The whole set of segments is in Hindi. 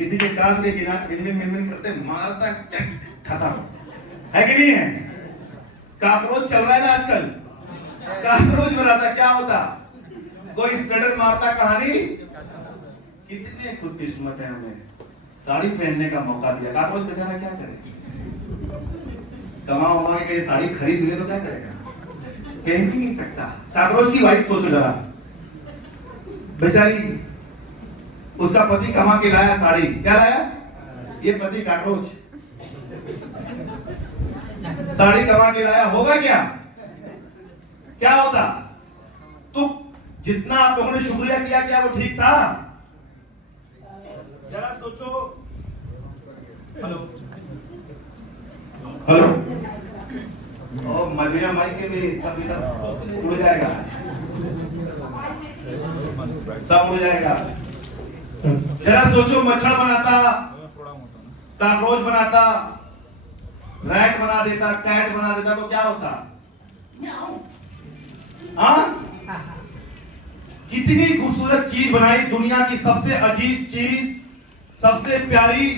किसी के कान के किनारे मिन करते मारता चट खत्म, है कि नहीं है? काकरोच चल रहा है ना आजकल, काकरोच बनाता क्या होता, कोई स्प्रेडर मारता, कहानी। कितने खुदकिस्मत है, हमें साड़ी पहनने का मौका दिया। काकरोच बेचारा क्या करे, कमा उमा के साड़ी खरीद ले तो क्या करेगा, पहन ही नहीं सकता। काकरोच की वाइफ सोचो जरा, बेचारी, उसका पति कमा के लाया साड़ी, क्या लाया, ये पति काकरोच साड़ी कमा के लाया, होगा क्या, क्या होता? तो जितना आप लोगों ने शुक्रिया किया, क्या वो ठीक था? जरा सोचो। हेलो हेलो, ओ मेरा माइक के भी सब उड़ जाएगा, सब उड़ जाएगा। जरा सोचो, मच्छर बनाता, काकरोच बनाता, रैट बना देता, कैट बना देता, तो क्या होता? हाँ, कितनी खूबसूरत चीज बनाई, दुनिया की सबसे अजीज चीज, सबसे प्यारी,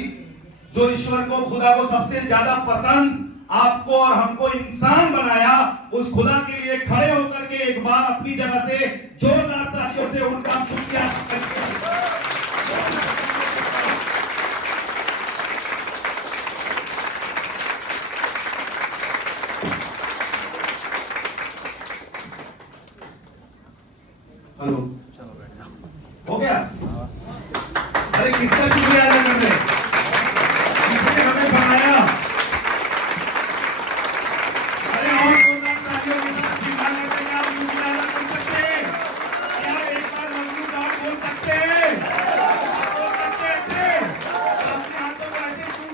जो ईश्वर को, खुदा को सबसे ज्यादा पसंद आपको और हमको इंसान बनाया। उस खुदा के लिए खड़े होकर के एक बार अपनी जगह से जोरदार तालियों से उनका शुक्रिया हेलो, हो गया? अरे किसका शुक्रिया अदा करते हैं? किसने हमें बनाया? अरे और जोरदार तालियों के साथ दिखाने के लिए आप शुक्रिया अदा कर सकते हैं क्या? एक बार मजबूत बात बोल सकते हैं? बोल सकते हैं? अपने हाथों को ऐसे छू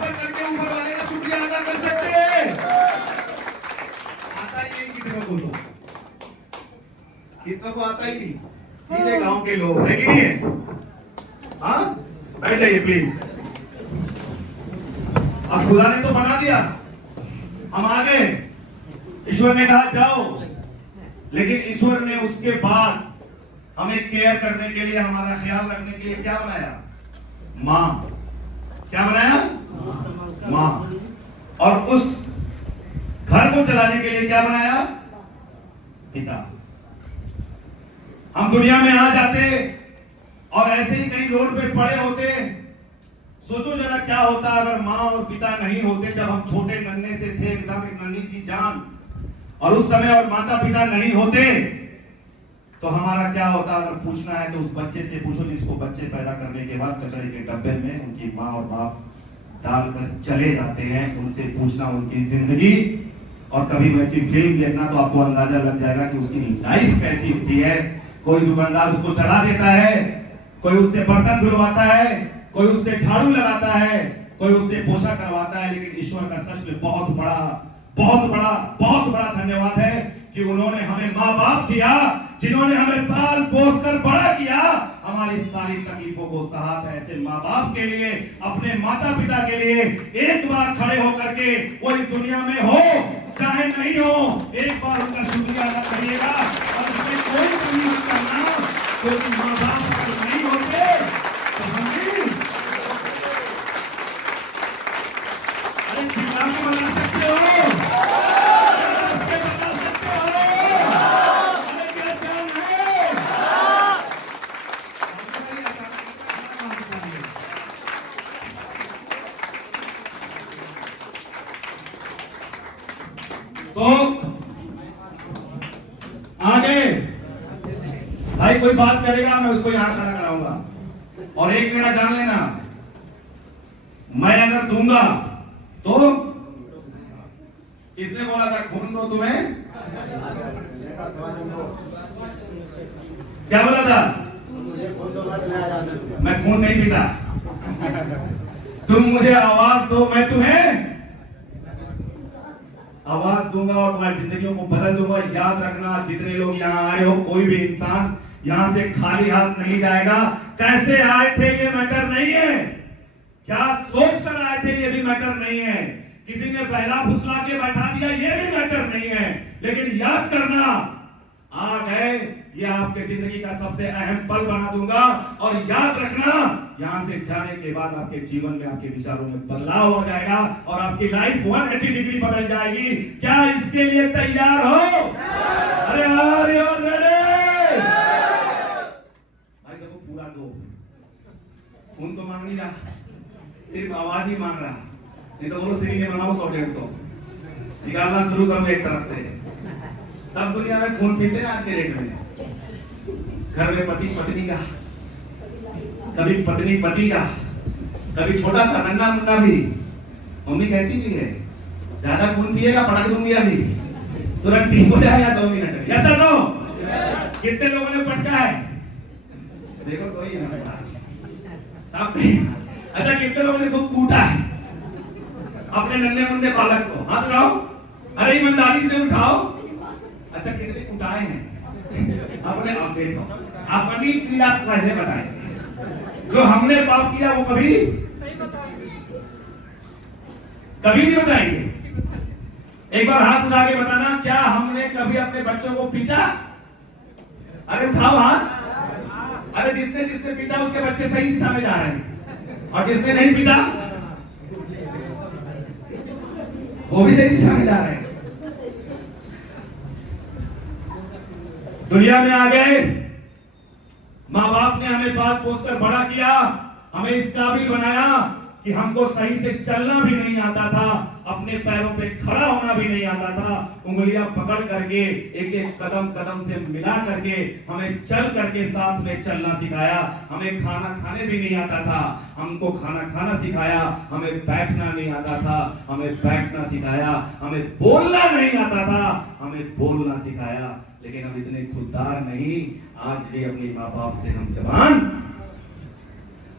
करके ऊपर वाले का शुक्रिया अदा कर सकते हैं? आता ही नहीं किसी को, बोलो कितनों को आता ही नहीं, सीधे गांव के लोग, है कि नहीं है? हाँ, बैठ जाइए प्लीज। अब खुदा ने तो बना दिया, हम आ गए, ईश्वर ने कहा जाओ, लेकिन ईश्वर ने उसके बाद हमें केयर करने के लिए, हमारा ख्याल रखने के लिए क्या बनाया? माँ। क्या बनाया? माँ। और उस घर को चलाने के लिए क्या बनाया? पिता। हम दुनिया में आ जाते और ऐसे ही कहीं रोड पे पड़े होते, सोचो जरा क्या होता अगर माँ और पिता नहीं होते। जब हम छोटे नन्हे से थे, एकदम एक नन्ही सी जान, और उस समय और माता पिता नहीं होते तो हमारा क्या होता? अगर पूछना है तो उस बच्चे से पूछो जिसको बच्चे पैदा करने के बाद कचरे के डब्बे में उनकी माँ और बाप डालकर चले जाते हैं, उनसे पूछना उनकी जिंदगी, और कभी वैसी फिल्म देखना तो आपको अंदाजा लग जाएगा कि उसकी लाइफ कैसी होती है। कोई दुकानदार उसको चला देता है, कोई उससे बर्तन धुलवाता है, कोई उससे झाड़ू लगाता है, कोई उससे पोछा करवाता है। लेकिन ईश्वर का सच में बहुत बड़ा धन्यवाद है कि उन्होंने हमें माँ बाप दिया, जिन्होंने हमें पाल पोस कर बड़ा किया, हमारी सारी तकलीफों को सहा। ऐसे माँ बाप के लिए, अपने माता पिता के लिए एक बार खड़े होकर के, वो इस दुनिया में हो चाहे नहीं हो, एक बार उनका शुक्रिया अदा करिएगा। और इसमें कोई कमी मत करना, क्योंकि माँ बाप अगर नहीं होते तो हम भी बना सकते हो, तो आगे भाई कोई बात करेगा मैं उसको यहां खड़ा कराऊंगा। और एक मेरा जान लेना, मैं अगर दूंगा तो किसने बोला था खून दो तुम्हें? क्या बोला था? मैं खून नहीं पीता, तुम मुझे आवाज दो, मैं तुम्हें आवाज दूंगा और तुम्हारी जिंदगियों को बदल दूंगा। याद रखना, जितने लोग यहाँ आए हो, कोई भी इंसान यहाँ से खाली हाथ नहीं जाएगा। कैसे आए थे ये मैटर नहीं है, क्या सोच कर आए थे ये भी मैटर नहीं है, किसी ने पहला फुसला के बैठा दिया ये भी मैटर नहीं है। लेकिन याद करना, आ गए, ये आपके जिंदगी का सबसे अहम पल बना दूंगा। और याद रखना, यहां से जाने के बाद आपके जीवन में, आपके विचारों में बदलाव हो जाएगा और आपकी लाइफ 180 डिग्री बदल जाएगी। क्या इसके लिए तैयार हो? अरे आर यू रेडी? भाई देखो, पूरा दो खून तो मांग नहीं रहा, सिर्फ आवाज ही मांग रहा। नहीं तो बोलो श्री ने बनाओ 100-150 निकालना शुरू करो एक तरफ से। सब दुनिया में खून पीते हैं आज के डेट में। घर में पति पत्नी का, कभी पत्नी पति का, कभी छोटा सा नन्ना मुन्ना भी। मम्मी कहती भी है ज्यादा खून पिएगा पटक दूंगी अभी, तुरंत ठीक हो जाएगा 2 मिनट में। यस और नो? कितने लोगों ने पटका है? देखो कोई नहीं। अच्छा, कितने लोगों ने खूब कूटा है अपने नन्हे मुन्ने बालक को? हाथ उठाओ। अरे ईमानदारी से उठाओ। अच्छा, कितने कुटाए हैं अपने? आप देखो, अपनी पीड़ा कैसे बताएं? जो हमने पाप किया वो कभी नहीं बताएंगे। एक बार हाथ उठा के बताना, क्या हमने कभी अपने बच्चों को पीटा? अरे उठाओ हाथ। अरे जिसने पीटा उसके बच्चे सही दिशा में जा रहे हैं, और जिसने नहीं पीटा वो भी सही दिशा में जा रहे हैं। दुनिया में आ गए, माँ बाप ने हमें पाल पोस कर बड़ा किया, हमें इस काबिल बनाया कि हमको सही से चलना भी नहीं आता था, अपने पैरों पे खड़ा होना भी नहीं आता था। उंगलियां पकड़ करके एक एक कदम से मिला करके हमें चल करके साथ में चलना सिखाया। हमें खाना खाने भी नहीं आता था, हमको खाना सिखाया। हमें बैठना नहीं आता था, हमें बैठना सिखाया। हमें बोलना नहीं आता था, हमें बोलना सिखाया। लेकिन हम इतने खुददार नहीं, आज भी अपने माँ बाप से हम जवान।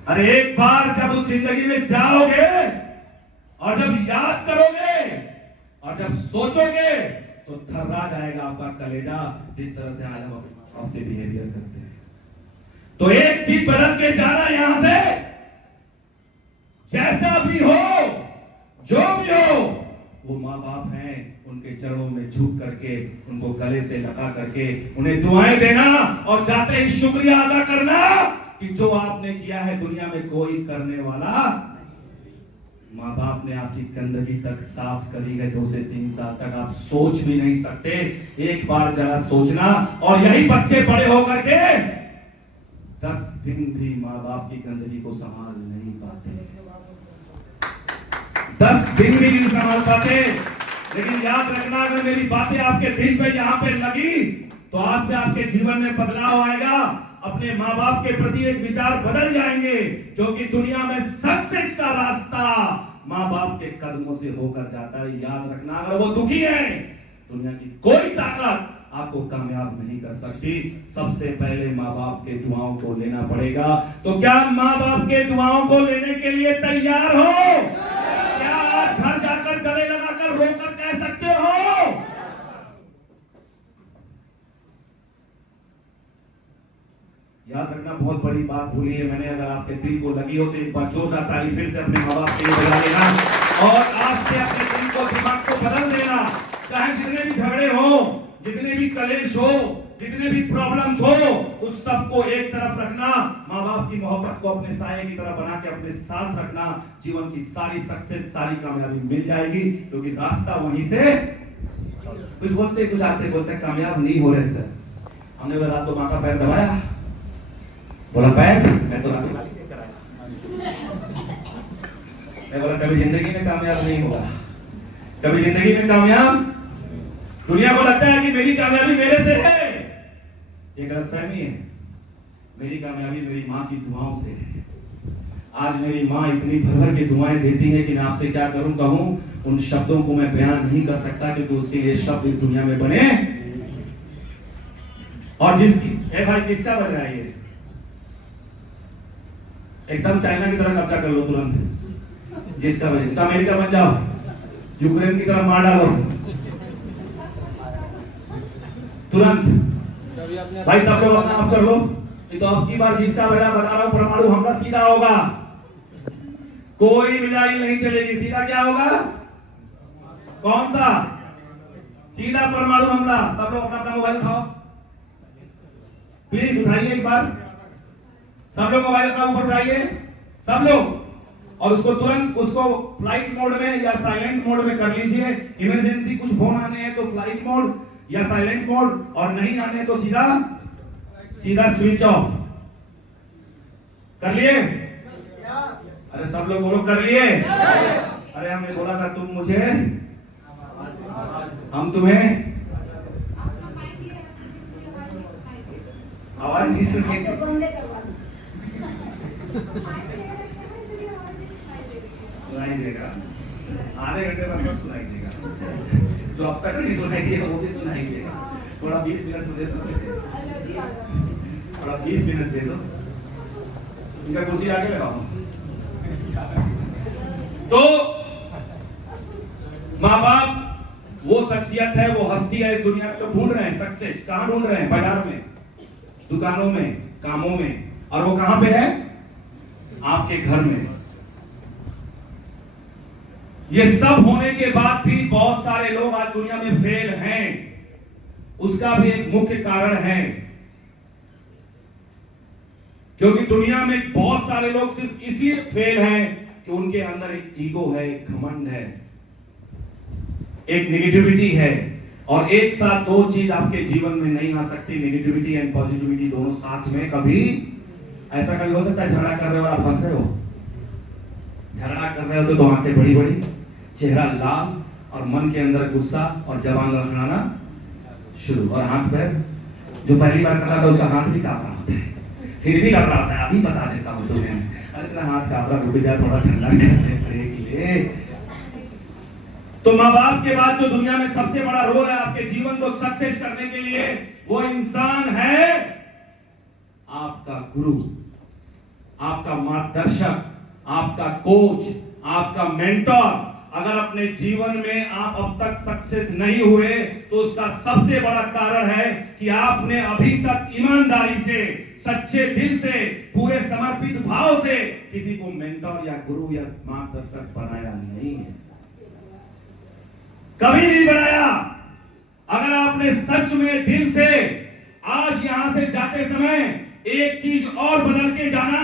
अरे एक बार जब उस जिंदगी में जाओगे और जब याद करोगे और जब सोचोगे तो थर्रा जाएगा आपका कलेजा, जिस तरह से आज हम आपसे बिहेवियर करते हैं। तो एक चीज बदल के जाना यहां से, जैसा भी हो, जो भी हो, वो माँ बाप हैं, उनके चरणों में झुक करके, उनको गले से लगा करके उन्हें दुआएं देना और जाते ही शुक्रिया अदा करना कि जो आपने किया है दुनिया में कोई करने वाला। माँ बाप ने आपकी गंदगी तक साफ करी है 2 से 3 साल तक, आप सोच भी नहीं सकते। एक बार जरा सोचना। और यही बच्चे बड़े होकर के 10 दिन भी माँ बाप की गंदगी को संभाल नहीं पाते, 10 दिन भी नहीं संभाल पाते। लेकिन याद रखना, अगर मेरी बातें आपके दिल पे यहाँ पे लगी तो आज से आपके जीवन में बदलाव आएगा। अपने माँ बाप के प्रति एक विचार बदल जाएंगे, क्योंकि दुनिया में सक्सेस का रास्ता माँ बाप के कदमों से होकर जाता है। याद रखना, अगर वो दुखी है, दुनिया की कोई ताकत आपको कामयाब नहीं कर सकती। सबसे पहले माँ बाप के दुआओं को लेना पड़ेगा। तो क्या माँ बाप के दुआओं को लेने के लिए तैयार हो? क्या आज घर जाकर गले लगाकर रोकर कह सकते हो? याद रखना, बहुत बड़ी बात बोली है मैंने। अगर आपके दिल को लगी हो तो एक बार जोरदार ताली फिर से अपने माँ बाप के लिए बजा देना और आज से अपने दिल को, दिमाग को बदल देना। चाहे जितने भी झगड़े हो, जितने भी कलेश हो, जितने भी प्रॉब्लम्स हो, उस सबको एक तरफ रखना। माँ बाप की मोहब्बत को अपने साये की तरह बना के अपने साथ रखना। जीवन की सारी सक्सेस, सारी कामयाबी मिल जाएगी, क्योंकि रास्ता वहीं से। कुछ बोलते, कुछ आते बोलते कामयाब नहीं हो रहे सर। हमने बोला रात को माँ का पैर दबाया, बोला पैर, मैं तो रात वाली लेकर आया। मैं बोला कभी जिंदगी में कामयाब नहीं होगा, कभी जिंदगी में कामयाब। दुनिया को लगता है कि मेरी कामयाबी मेरे से है, ये गलतफहमी है। मेरी कामयाबी मेरी माँ की दुआओं से है। आज मेरी माँ इतनी भर भर के दुआएं देती है कि मैं आपसे क्या करूं, कहूं, उन शब्दों को मैं बयान नहीं कर सकता, क्योंकि उसके लिए शब्द इस दुनिया में बने। और जिसकी भाई किसका बज रहा है ये? एकदम चाइना की तरह कब्जा कर लो तुरंत। जिसका बजे तो अमेरिका बन जाओ, यूक्रेन की तरफ मार डालो तुरंत। भाई सब लोग अपना आप कर लो। तो अब की बार जिसका बजा बता रहा हूं, परमाणु हमला सीधा होगा, कोई मिसाइल नहीं चलेगी। सीधा क्या होगा? कौन सा? सीधा परमाणु हमला। सब लोग अपना अपना मोबाइल उठाओ, प्लीज उठाइए एक बार, सब लोग मोबाइल अपना ऊपर उठाइए, सब लोग, और उसको तुरंत उसको फ्लाइट मोड में या साइलेंट मोड में कर लीजिए। इमरजेंसी कुछ फोन आने हैं तो फ्लाइट मोड या साइलेंट मोड, और नहीं आने तो सीधा सीधा स्विच ऑफ कर लिए। अरे सब लोग बोलो कर लिए। अरे हमने बोला था तुम मुझे, हम तुम्हें आवाज नहीं सुनेगी। सुनाई देगा, आधे घंटे में सब सुनाई देगा, जो अब तक नहीं सुनाई दिया वो भी सुनाई देगा। थोड़ा 20 मिनट दे दो, थोड़ा 20 मिनट दे दो, इनका कुर्सी आगे लगाओ। तो माँ बाप वो शख्सियत है, वो हस्ती है इस दुनिया में, तो ढूंढ रहे हैं सक्सेस। कहाँ ढूंढ रहे हैं? बाजार में, दुकानों में, कामों में, और वो कहां पे है? आपके घर में। ये सब होने के बाद भी बहुत सारे लोग आज दुनिया में फेल हैं। उसका भी एक मुख्य कारण है, क्योंकि दुनिया में बहुत सारे लोग सिर्फ इसलिए फेल हैं कि उनके अंदर एक ईगो है, एक घमंड है, एक नेगेटिविटी है। और एक साथ दो चीज आपके जीवन में नहीं आ सकती, नेगेटिविटी एंड पॉजिटिविटी दोनों साथ में। कभी ऐसा कभी हो सकता है झगड़ा कर रहे हो और आप हंस रहे हो, झगड़ा कर रहे हो तो आंखें बड़ी बड़ी, चेहरा लाल, और मन के अंदर गुस्सा, और जबान लड़खड़ाना शुरू, और हाथ पैर, जो पहली बार कर रहा था उसका हाथ भी कांप रहा होता है, फिर भी लड़ रहा होता है। अभी बता देता हूं तुम्हें, अरे हाथ कांप रहा, रुक जा थोड़ा ठंडा करने के लिए। तो माँ बाप के बाद जो दुनिया में सबसे बड़ा रोल है आपके जीवन को सक्सेस करने के लिए, वो इंसान है आपका गुरु, आपका मार्गदर्शक, आपका कोच, आपका मेंटर। अगर अपने जीवन में आप अब तक सक्सेस नहीं हुए तो उसका सबसे बड़ा कारण है कि आपने अभी तक ईमानदारी से, सच्चे दिल से, पूरे समर्पित भाव से किसी को मेंटर या गुरु या मार्गदर्शक बनाया नहीं है, कभी नहीं बनाया। अगर आपने सच में दिल से आज यहां से जाते समय एक चीज और बदल के जाना,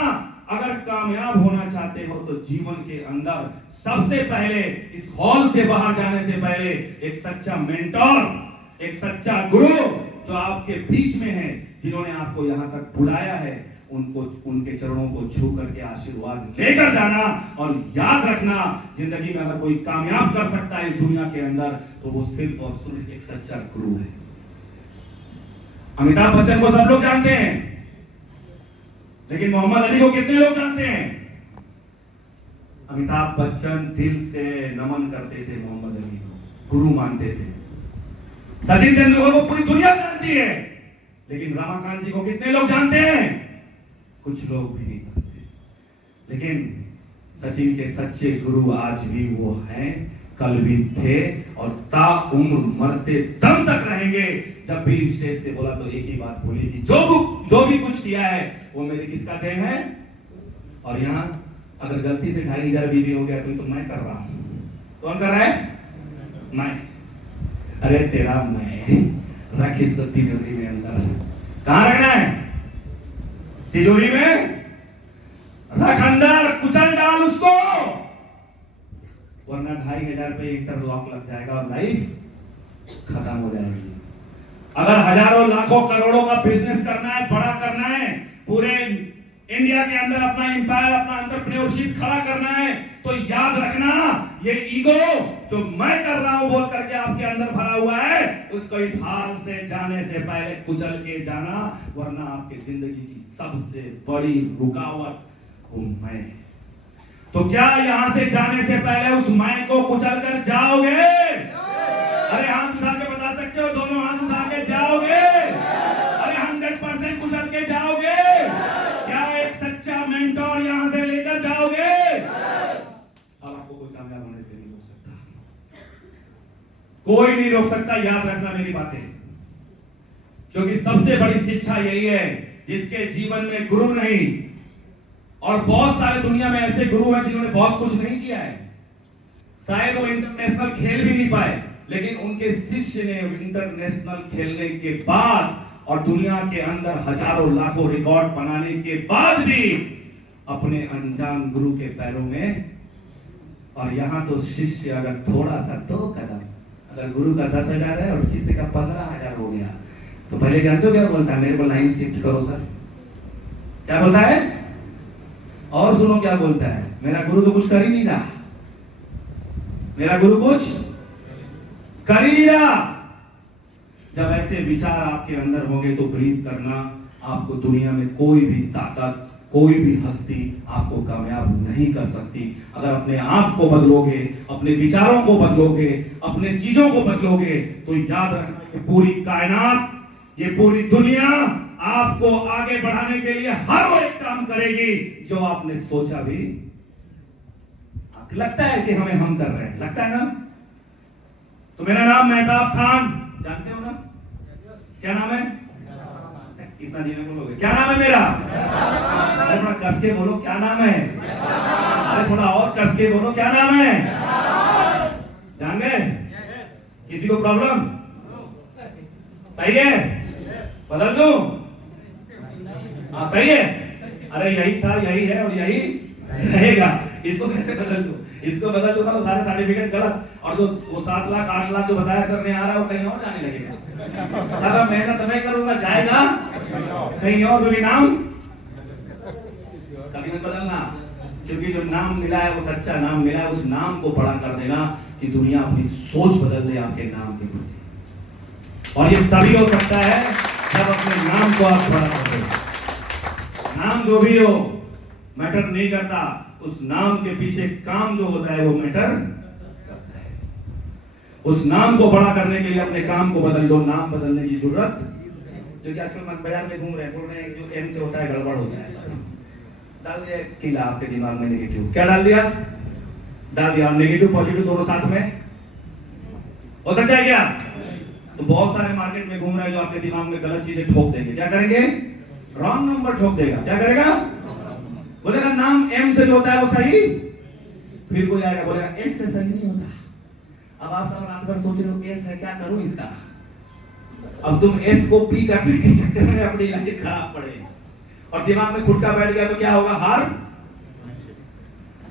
अगर कामयाब होना चाहते हो तो जीवन के अंदर सबसे पहले, इस हॉल से बाहर जाने से पहले, एक सच्चा मेंटर, एक सच्चा गुरु जो आपके बीच में है, जिन्होंने आपको यहां तक बुलाया है, उनको, उनके चरणों को छू करके आशीर्वाद लेकर जाना। और याद रखना, जिंदगी में अगर कोई कामयाब कर सकता है इस दुनिया के अंदर तो वो सिर्फ और सिर्फ एक सच्चा गुरु है। अमिताभ बच्चन को सब लोग जानते हैं, लेकिन मोहम्मद अली को कितने लोग जानते हैं? अमिताभ बच्चन दिल से नमन करते थे मोहम्मद अली को, गुरु मानते थे। सचिन तेंदुलकर को पूरी दुनिया जानती है, लेकिन रमाकांत जी को कितने लोग जानते हैं? कुछ लोग भी नहीं जानते। लेकिन सचिन के सच्चे गुरु आज भी वो हैं, कल भी थे, और ता उम्र मरते दम तक रहेंगे। जब भी स्टेज से बोला तो एक ही बात बोली कि जो भी कुछ किया है वो मेरी किसका देन है। और यहाँ अगर गलती से 2500 बीबी हो गया तो मैं कर रहा हूं। कौन कर रहा है? मैं। अरे तेरा मैं रख इसको तिजोरी में अंदर। कहां रखना है? तिजोरी में रख, अंदर कुचल डाल उसको, वरना 2500 पे इंटरलॉक लग जाएगा और लाइफ खत्म हो जाएगी। अगर हजारों लाखों करोड़ों का बिजनेस करना है, बड़ा करना है, पूरे इंडिया के अंदर अपना एम्पायर, अपना एंटरप्रेन्योरशिप खड़ा करना है, तो याद रखना, ये ईगो जो मैं कर रहा हूं बोल करके आपके अंदर भरा हुआ है, उसको इस हाल से जाने से पहले कुचल के जाना, वरना आपकी जिंदगी की सबसे बड़ी रुकावट वो मैं। तो क्या यहां से जाने से पहले उस मैं को कुचल कर जाओगे? अरे हाथ उठा के बता सकते हो, दोनों हाथ उठा के जाओगे? अरे 100% कुचल के जाओगे? क्या एक सच्चा मेंटोर यहां से लेकर जाओगे? अब आपको कोई कामयाब होने से नहीं रोक सकता, कोई नहीं रोक सकता। याद रखना मेरी बातें, क्योंकि सबसे बड़ी शिक्षा यही है, जिसके जीवन में गुरु नहीं, और बहुत सारे दुनिया में ऐसे गुरु हैं जिन्होंने बहुत कुछ नहीं किया है, शायद वो इंटरनेशनल खेल भी नहीं पाए, लेकिन उनके शिष्य ने इंटरनेशनल खेलने के बाद और दुनिया के अंदर हजारों लाखों रिकॉर्ड बनाने के बाद भी अपने अनजान गुरु के पैरों में। और यहाँ तो शिष्य अगर थोड़ा सा 2 कदम, अगर गुरु का 10,000 है और शिष्य का 15,000 हो गया तो पहले जानते हो क्या बोलता है? मेरे को लाइन शिफ्ट करो सर। क्या बोलता है? और सुनो क्या बोलता है, मेरा गुरु तो कुछ कर ही नहीं रहा, मेरा गुरु कुछ कर ही नहीं रहा। जब ऐसे विचार आपके अंदर होंगे तो बिलीव करना, आपको दुनिया में कोई भी ताकत, कोई भी हस्ती आपको कामयाब नहीं कर सकती। अगर अपने आप को बदलोगे, अपने विचारों को बदलोगे, अपने चीजों को बदलोगे, तो याद रखना ये पूरी कायनात, ये पूरी दुनिया आपको आगे बढ़ाने के लिए हर वो एक काम करेगी जो आपने सोचा भी। आपको लगता है कि हम कर रहे हैं, लगता है ना? तो मेरा नाम मेहताब खान, जानते हो ना? क्या नाम है? कितना दिन में बोलोगे? क्या नाम है मेरा? अरे थोड़ा कस के बोलो, क्या नाम है? अरे थोड़ा और कस के बोलो, क्या नाम है? जान गए? किसी को प्रॉब्लम? सही है? बदल दूं? हाँ सही है। अरे यही था, यही है और यही रहेगा। इसको कैसे बदल दूं? इसको बदल दूंगा तो सारे सर्टिफिकेट गलत, और जो वो 7 लाख 8 लाख जो बताया सर ने आ रहा है वो कहीं और जाने लगेगा। सारा मेहनत मैं करूंगा, जाएगा कहीं और। जो नाम कभी मत बदलना, क्योंकि जो नाम मिला है वो सच्चा नाम मिला है, उस नाम को बड़ा कर देना कि दुनिया अपनी सोच बदल दे आपके नाम के प्रति। और ये तभी हो सकता है जब अपने नाम को आप बड़ा कर दे। नाम जो भी हो मैटर नहीं करता, उस नाम के पीछे काम जो होता है वो मैटर करता है। उस नाम को बड़ा करने के लिए अपने काम को बदल दो, नाम बदलने की जरूरत। क्योंकि आजकल मत बाजार में घूम रहे हैं, बोल रहे हैं जो एम से होता है गड़बड़ होता है, डाल दिया किला आपके दिमाग में नेगेटिव। क्या डाल दिया? डाल दिया। नेगेटिव पॉजिटिव दोनों साथ में हो सकता है क्या? तो बहुत सारे मार्केट में घूम रहे हैं जो आपके दिमाग में गलत चीजें ठोक देंगे। क्या करेंगे? रॉन्ग नंबर ठोक देगा। क्या करेगा? बोलेगा नाम एम से जो होता है वो सही, फिर कोई आएगा बोलेगा एस से सही नहीं होता। अब आप सब रात भर सोच रहे हो एस है, क्या करूं इसका? अब तुम एस को पी करने के चक्कर में अपनी लाइफ खराब पड़े और दिमाग में खुटका बैठ गया तो क्या होगा? हार।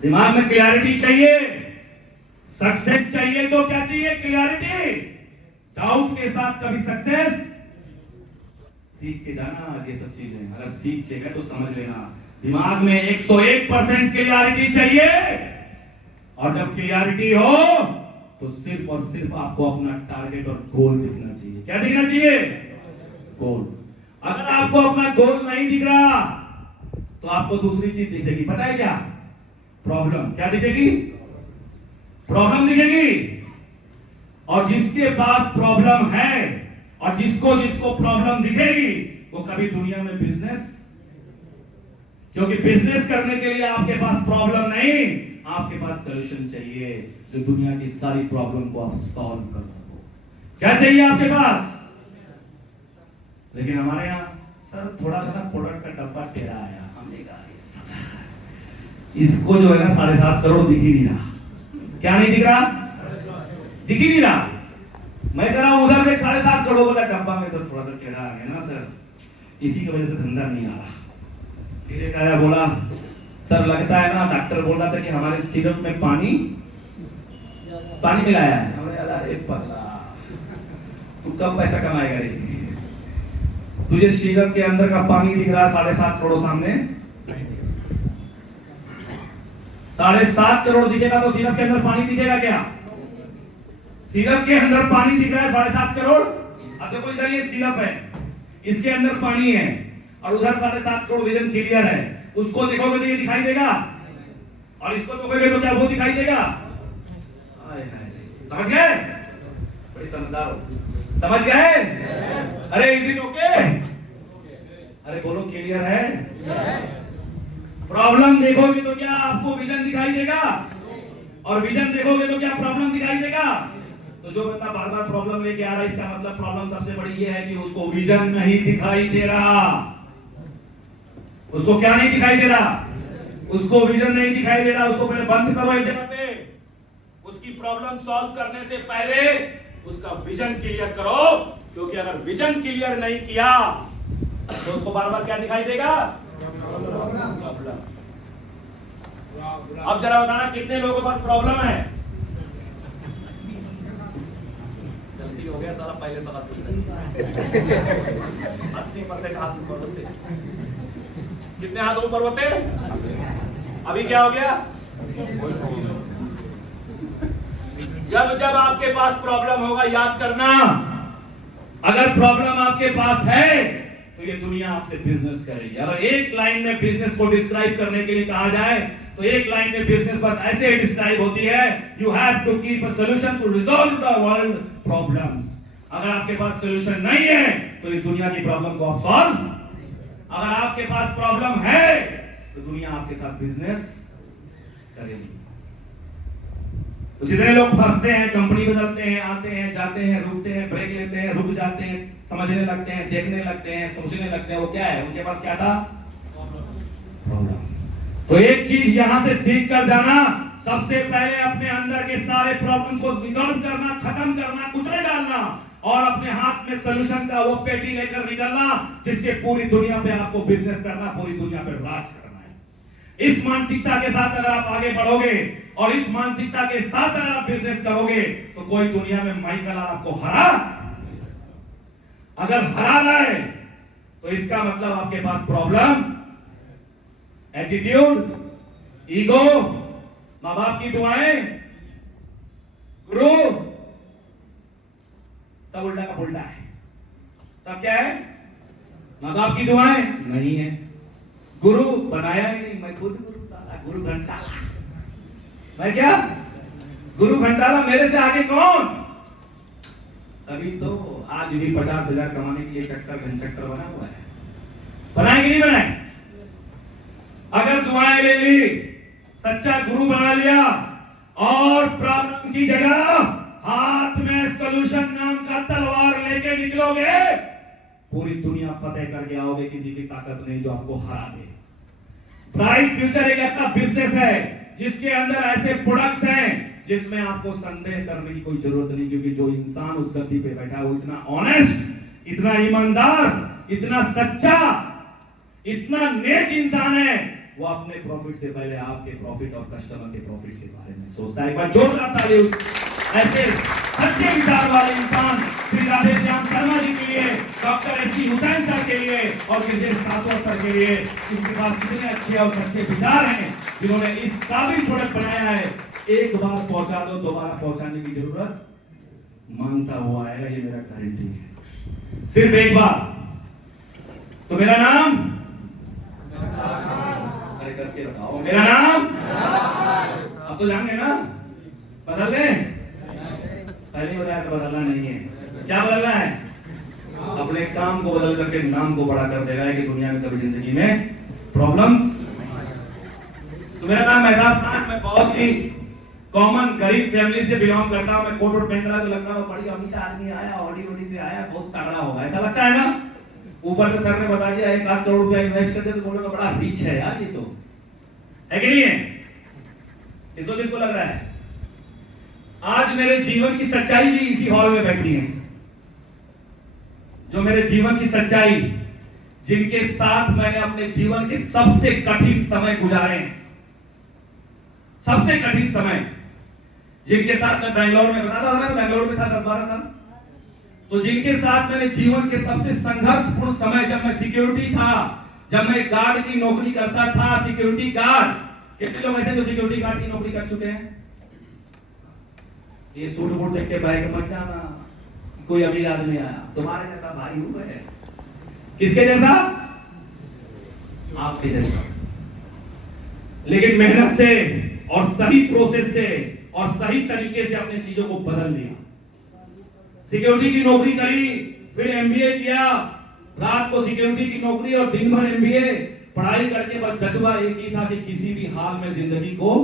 दिमाग में क्लैरिटी चाहिए, सक्सेस चाहिए तो क्या चाहिए? क्लैरिटी। डाउट के साथ कभी सक्सेस सीख के जाना। ये सब चीजें अगर सीख के गए तो समझ लेना, दिमाग में 101% क्लियरिटी चाहिए। और जब क्लियरिटी हो तो सिर्फ और सिर्फ आपको अपना टारगेट और गोल दिखना चाहिए। क्या दिखना चाहिए? गोल। अगर आपको अपना गोल नहीं दिख रहा तो आपको दूसरी चीज दिखेगी, पता है क्या? प्रॉब्लम। क्या दिखेगी? प्रॉब्लम दिखेगी। और जिसके पास प्रॉब्लम है और जिसको प्रॉब्लम दिखेगी वो कभी दुनिया में बिजनेस, क्योंकि बिजनेस करने के लिए आपके पास प्रॉब्लम नहीं, आपके पास सॉल्यूशन चाहिए जो दुनिया की सारी प्रॉब्लम को आप सॉल्व कर सको। क्या चाहिए आपके पास? लेकिन हमारे यहाँ सर थोड़ा सा ना प्रोडक्ट का डब्बा टेढ़ा आया, हमने कहा इसको जो है ना 7.5 करोड़ दिख ही नहीं रहा। क्या नहीं दिख रहा? दिख ही नहीं रहा। मैं कह रहा हूं उधर से 7.5 करोड़ वाला डब्बा में सर थोड़ा सा टेढ़ा आ गया ना सर, इसी की वजह से धंधा नहीं आ रहा। फिर एक आया बोला सर लगता है ना, डॉक्टर बोल रहा था कि हमारे सिरप में पानी मिलाया है। अरे पगला, तू कब पैसा कमाएगा रे? तुझे सिरप के अंदर का पानी दिख रहा 7.5 करोड़ सामने। 7.5 करोड़ दिखेगा तो सिरप के अंदर पानी दिखेगा क्या? सिरप के अंदर पानी दिख रहा है 7.5 करोड़। अब देखो इधर ये सिरप है, इसके अंदर पानी है और उधर 7.5 करोड़ विजन क्लियर है। उसको देखोगे तो ये दिखाई देगा और इसको देखोगे तो क्या वो दिखाई देगा? समझ गए? बड़ी समझदार हो, समझ गए? अरे इज इट ओके? अरे बोलो क्लियर है? प्रॉब्लम देखोगे तो क्या आपको विजन दिखाई देगा? और विजन देखोगे तो क्या प्रॉब्लम दिखाई देगा? तो जो बंदा बार बार प्रॉब्लम लेके आ रहा है, इसका मतलब प्रॉब्लम सबसे बड़ी ये है कि उसको विजन नहीं दिखाई दे रहा। उसको क्या नहीं दिखाई दे रहा? उसको विजन नहीं दिखाई दे रहा। उसको पहले बंद करो एक जगह पे, उसकी प्रॉब्लम सॉल्व करने से पहले उसका विजन क्लियर करो, क्योंकि अगर विजन क्लियर नहीं किया तो उसको बार बार क्या दिखाई देगा? प्रॉब्लम। अब जरा बताना कितने लोगों के पास प्रॉब्लम है? गलती हो गया सारा, पहले सवाल पूछना 80% हाथ ऊपर होते। कितने हाथ ऊपर होते? अभी क्या हो गया? जब जब आपके पास प्रॉब्लम होगा, याद करना, अगर प्रॉब्लम आपके पास है तो ये दुनिया आपसे बिजनेस करेगी। अगर एक लाइन में बिजनेस को डिस्क्राइब करने के लिए कहा जाए तो एक लाइन में बिजनेस बस ऐसे डिस्क्राइब होती है, you have to keep a solution to resolve the world problems. अगर आपके पास सॉल्यूशन नहीं है तो इस दुनिया की प्रॉब्लम को आप सॉल्व, अगर आपके पास प्रॉब्लम है तो दुनिया आपके साथ बिजनेस करेगी। तो जितने लोग फंसते हैं, कंपनी बदलते हैं, आते हैं, जाते हैं, रुकते हैं, ब्रेक लेते हैं, रुक जाते हैं, समझने लगते हैं, देखने लगते हैं, सोचने लगते हैं, वो क्या है? उनके पास क्या था? प्रॉब्लम। तो एक चीज यहां से सीख कर जाना, सबसे पहले अपने अंदर के सारे प्रॉब्लम्स को रिजॉल्व करना, खत्म करना, कुचले डालना और अपने हाथ में सॉल्यूशन का वो पेटी लेकर निकलना जिससे पूरी दुनिया पे आपको बिजनेस करना, पूरी दुनिया पे राज करना है। इस मानसिकता के साथ अगर आप आगे बढ़ोगे और इस मानसिकता के साथ अगर आप बिजनेस करोगे तो कोई दुनिया में माइकल आपको हरा, अगर हरा रहा है तो इसका मतलब आपके पास प्रॉब्लम, एटीट्यूड, ईगो, मां बाप की दुआएं, गुरु, सब उल्टा का उल्टा है। सब क्या है? मां बाप की दुआएं नहीं है, गुरु बनाया ही नहीं, मैं खुद गुरु, साला गुरु घंटाला, मैं क्या गुरु घंटाला, मेरे से आगे कौन? तभी तो आज भी 50,000 कमाने के लिए चक्कर घन चक्कर बना हुआ है। बनाए कि नहीं बनाए? अगर दुआएं ले ली, सच्चा गुरु बना लिया और प्रॉब्लम की जगह हाथ में सॉल्यूशन नाम का तलवार लेके निकलोगे, पूरी दुनिया फतेह करके आओगे। किसी की ताकत नहीं जो आपको हरा दे। ब्राइट फ्यूचर एक ऐसा बिजनेस है जिसके अंदर ऐसे प्रोडक्ट्स हैं जिसमें आपको संदेह करने की कोई जरूरत नहीं, क्योंकि जो इंसान उस गद्दी पे बैठा है वो इतना ऑनेस्ट, इतना ईमानदार, इतना सच्चा, इतना नेक इंसान है, वो अपने प्रॉफिट से पहले आपके प्रॉफिट और कस्टमर के प्रॉफिट के बारे में सोचता है। एक बार जोरदार ताली ऐसे सच्चे विचार वाले इंसान श्री राधे श्याम शर्मा जी के लिए, डॉक्टर एस.सी. हुसैन सर के लिए और गिरजेश सातवा सर के लिए, इनके पास कितने अच्छे और सच्चे विचार हैं जिन्होंने इस काबिल प्रोडक्ट बनाया है। एक बार पहुंचा दो, दोबारा पहुंचाने की जरूरत मांगता हुआ आएगा, ये मेरा गारंटी है। सिर्फ एक बार। तो मेरा नाम, अरे कस के बताओ, मेरा नाम, अब तो जाएंगे ना? बदल लें? पहले बताया तो बदलना नहीं है। क्या बदलना है? अपने काम को बदल करके नाम को बड़ा कर देगा कि दुनिया में कभी जिंदगी में प्रॉब्लम्स। तो मेरा नाम मेहताब खान, मैं बहुत ही कॉमन गरीब फैमिली से बिलोंग करता हूं। मैं कोट वोट पहन रहा तो लग रहा है बड़ी अमीर आदमी आया, ऑडी ऑडी से आया, बहुत तगड़ा होगा, ऐसा लगता है ना? ऊपर से सर ने बता दिया 1 लाख करोड़ रुपया इन्वेस्ट कर दे तो बोलेगा बड़ा रिच है यार, ये तो है कि नहीं है? इसको किसको लग रहा है? आज मेरे जीवन की सच्चाई भी इसी हॉल में बैठी है। जो मेरे जीवन की सच्चाई, जिनके साथ मैंने अपने जीवन के सबसे कठिन समय गुजारे, सबसे कठिन समय, जिनके साथ मैं बेंगलोर में, बताता था ना बेंगलोर में था 10-12 साल, तो जिनके साथ मैंने जीवन के सबसे संघर्षपूर्ण समय, जब मैं सिक्योरिटी था, जब मैं गार्ड की नौकरी करता था, सिक्योरिटी गार्ड। कितने लोग ऐसे जो सिक्योरिटी गार्ड की नौकरी कर चुके हैं? ये सूट बूट देख के बैग मत जाना, कोई अमीर आदमी आया, तुम्हारे जैसा भाई हुआ है। किसके जैसा? आपके जैसा। लेकिन मेहनत से और सही प्रोसेस से और सही तरीके से अपने चीजों को बदल लिया। सिक्योरिटी की नौकरी करी, फिर एमबीए किया, रात को सिक्योरिटी की नौकरी और दिन भर एमबीए पढ़ाई करके बस जज्बा एक ही था कि किसी भी हाल में जिंदगी को।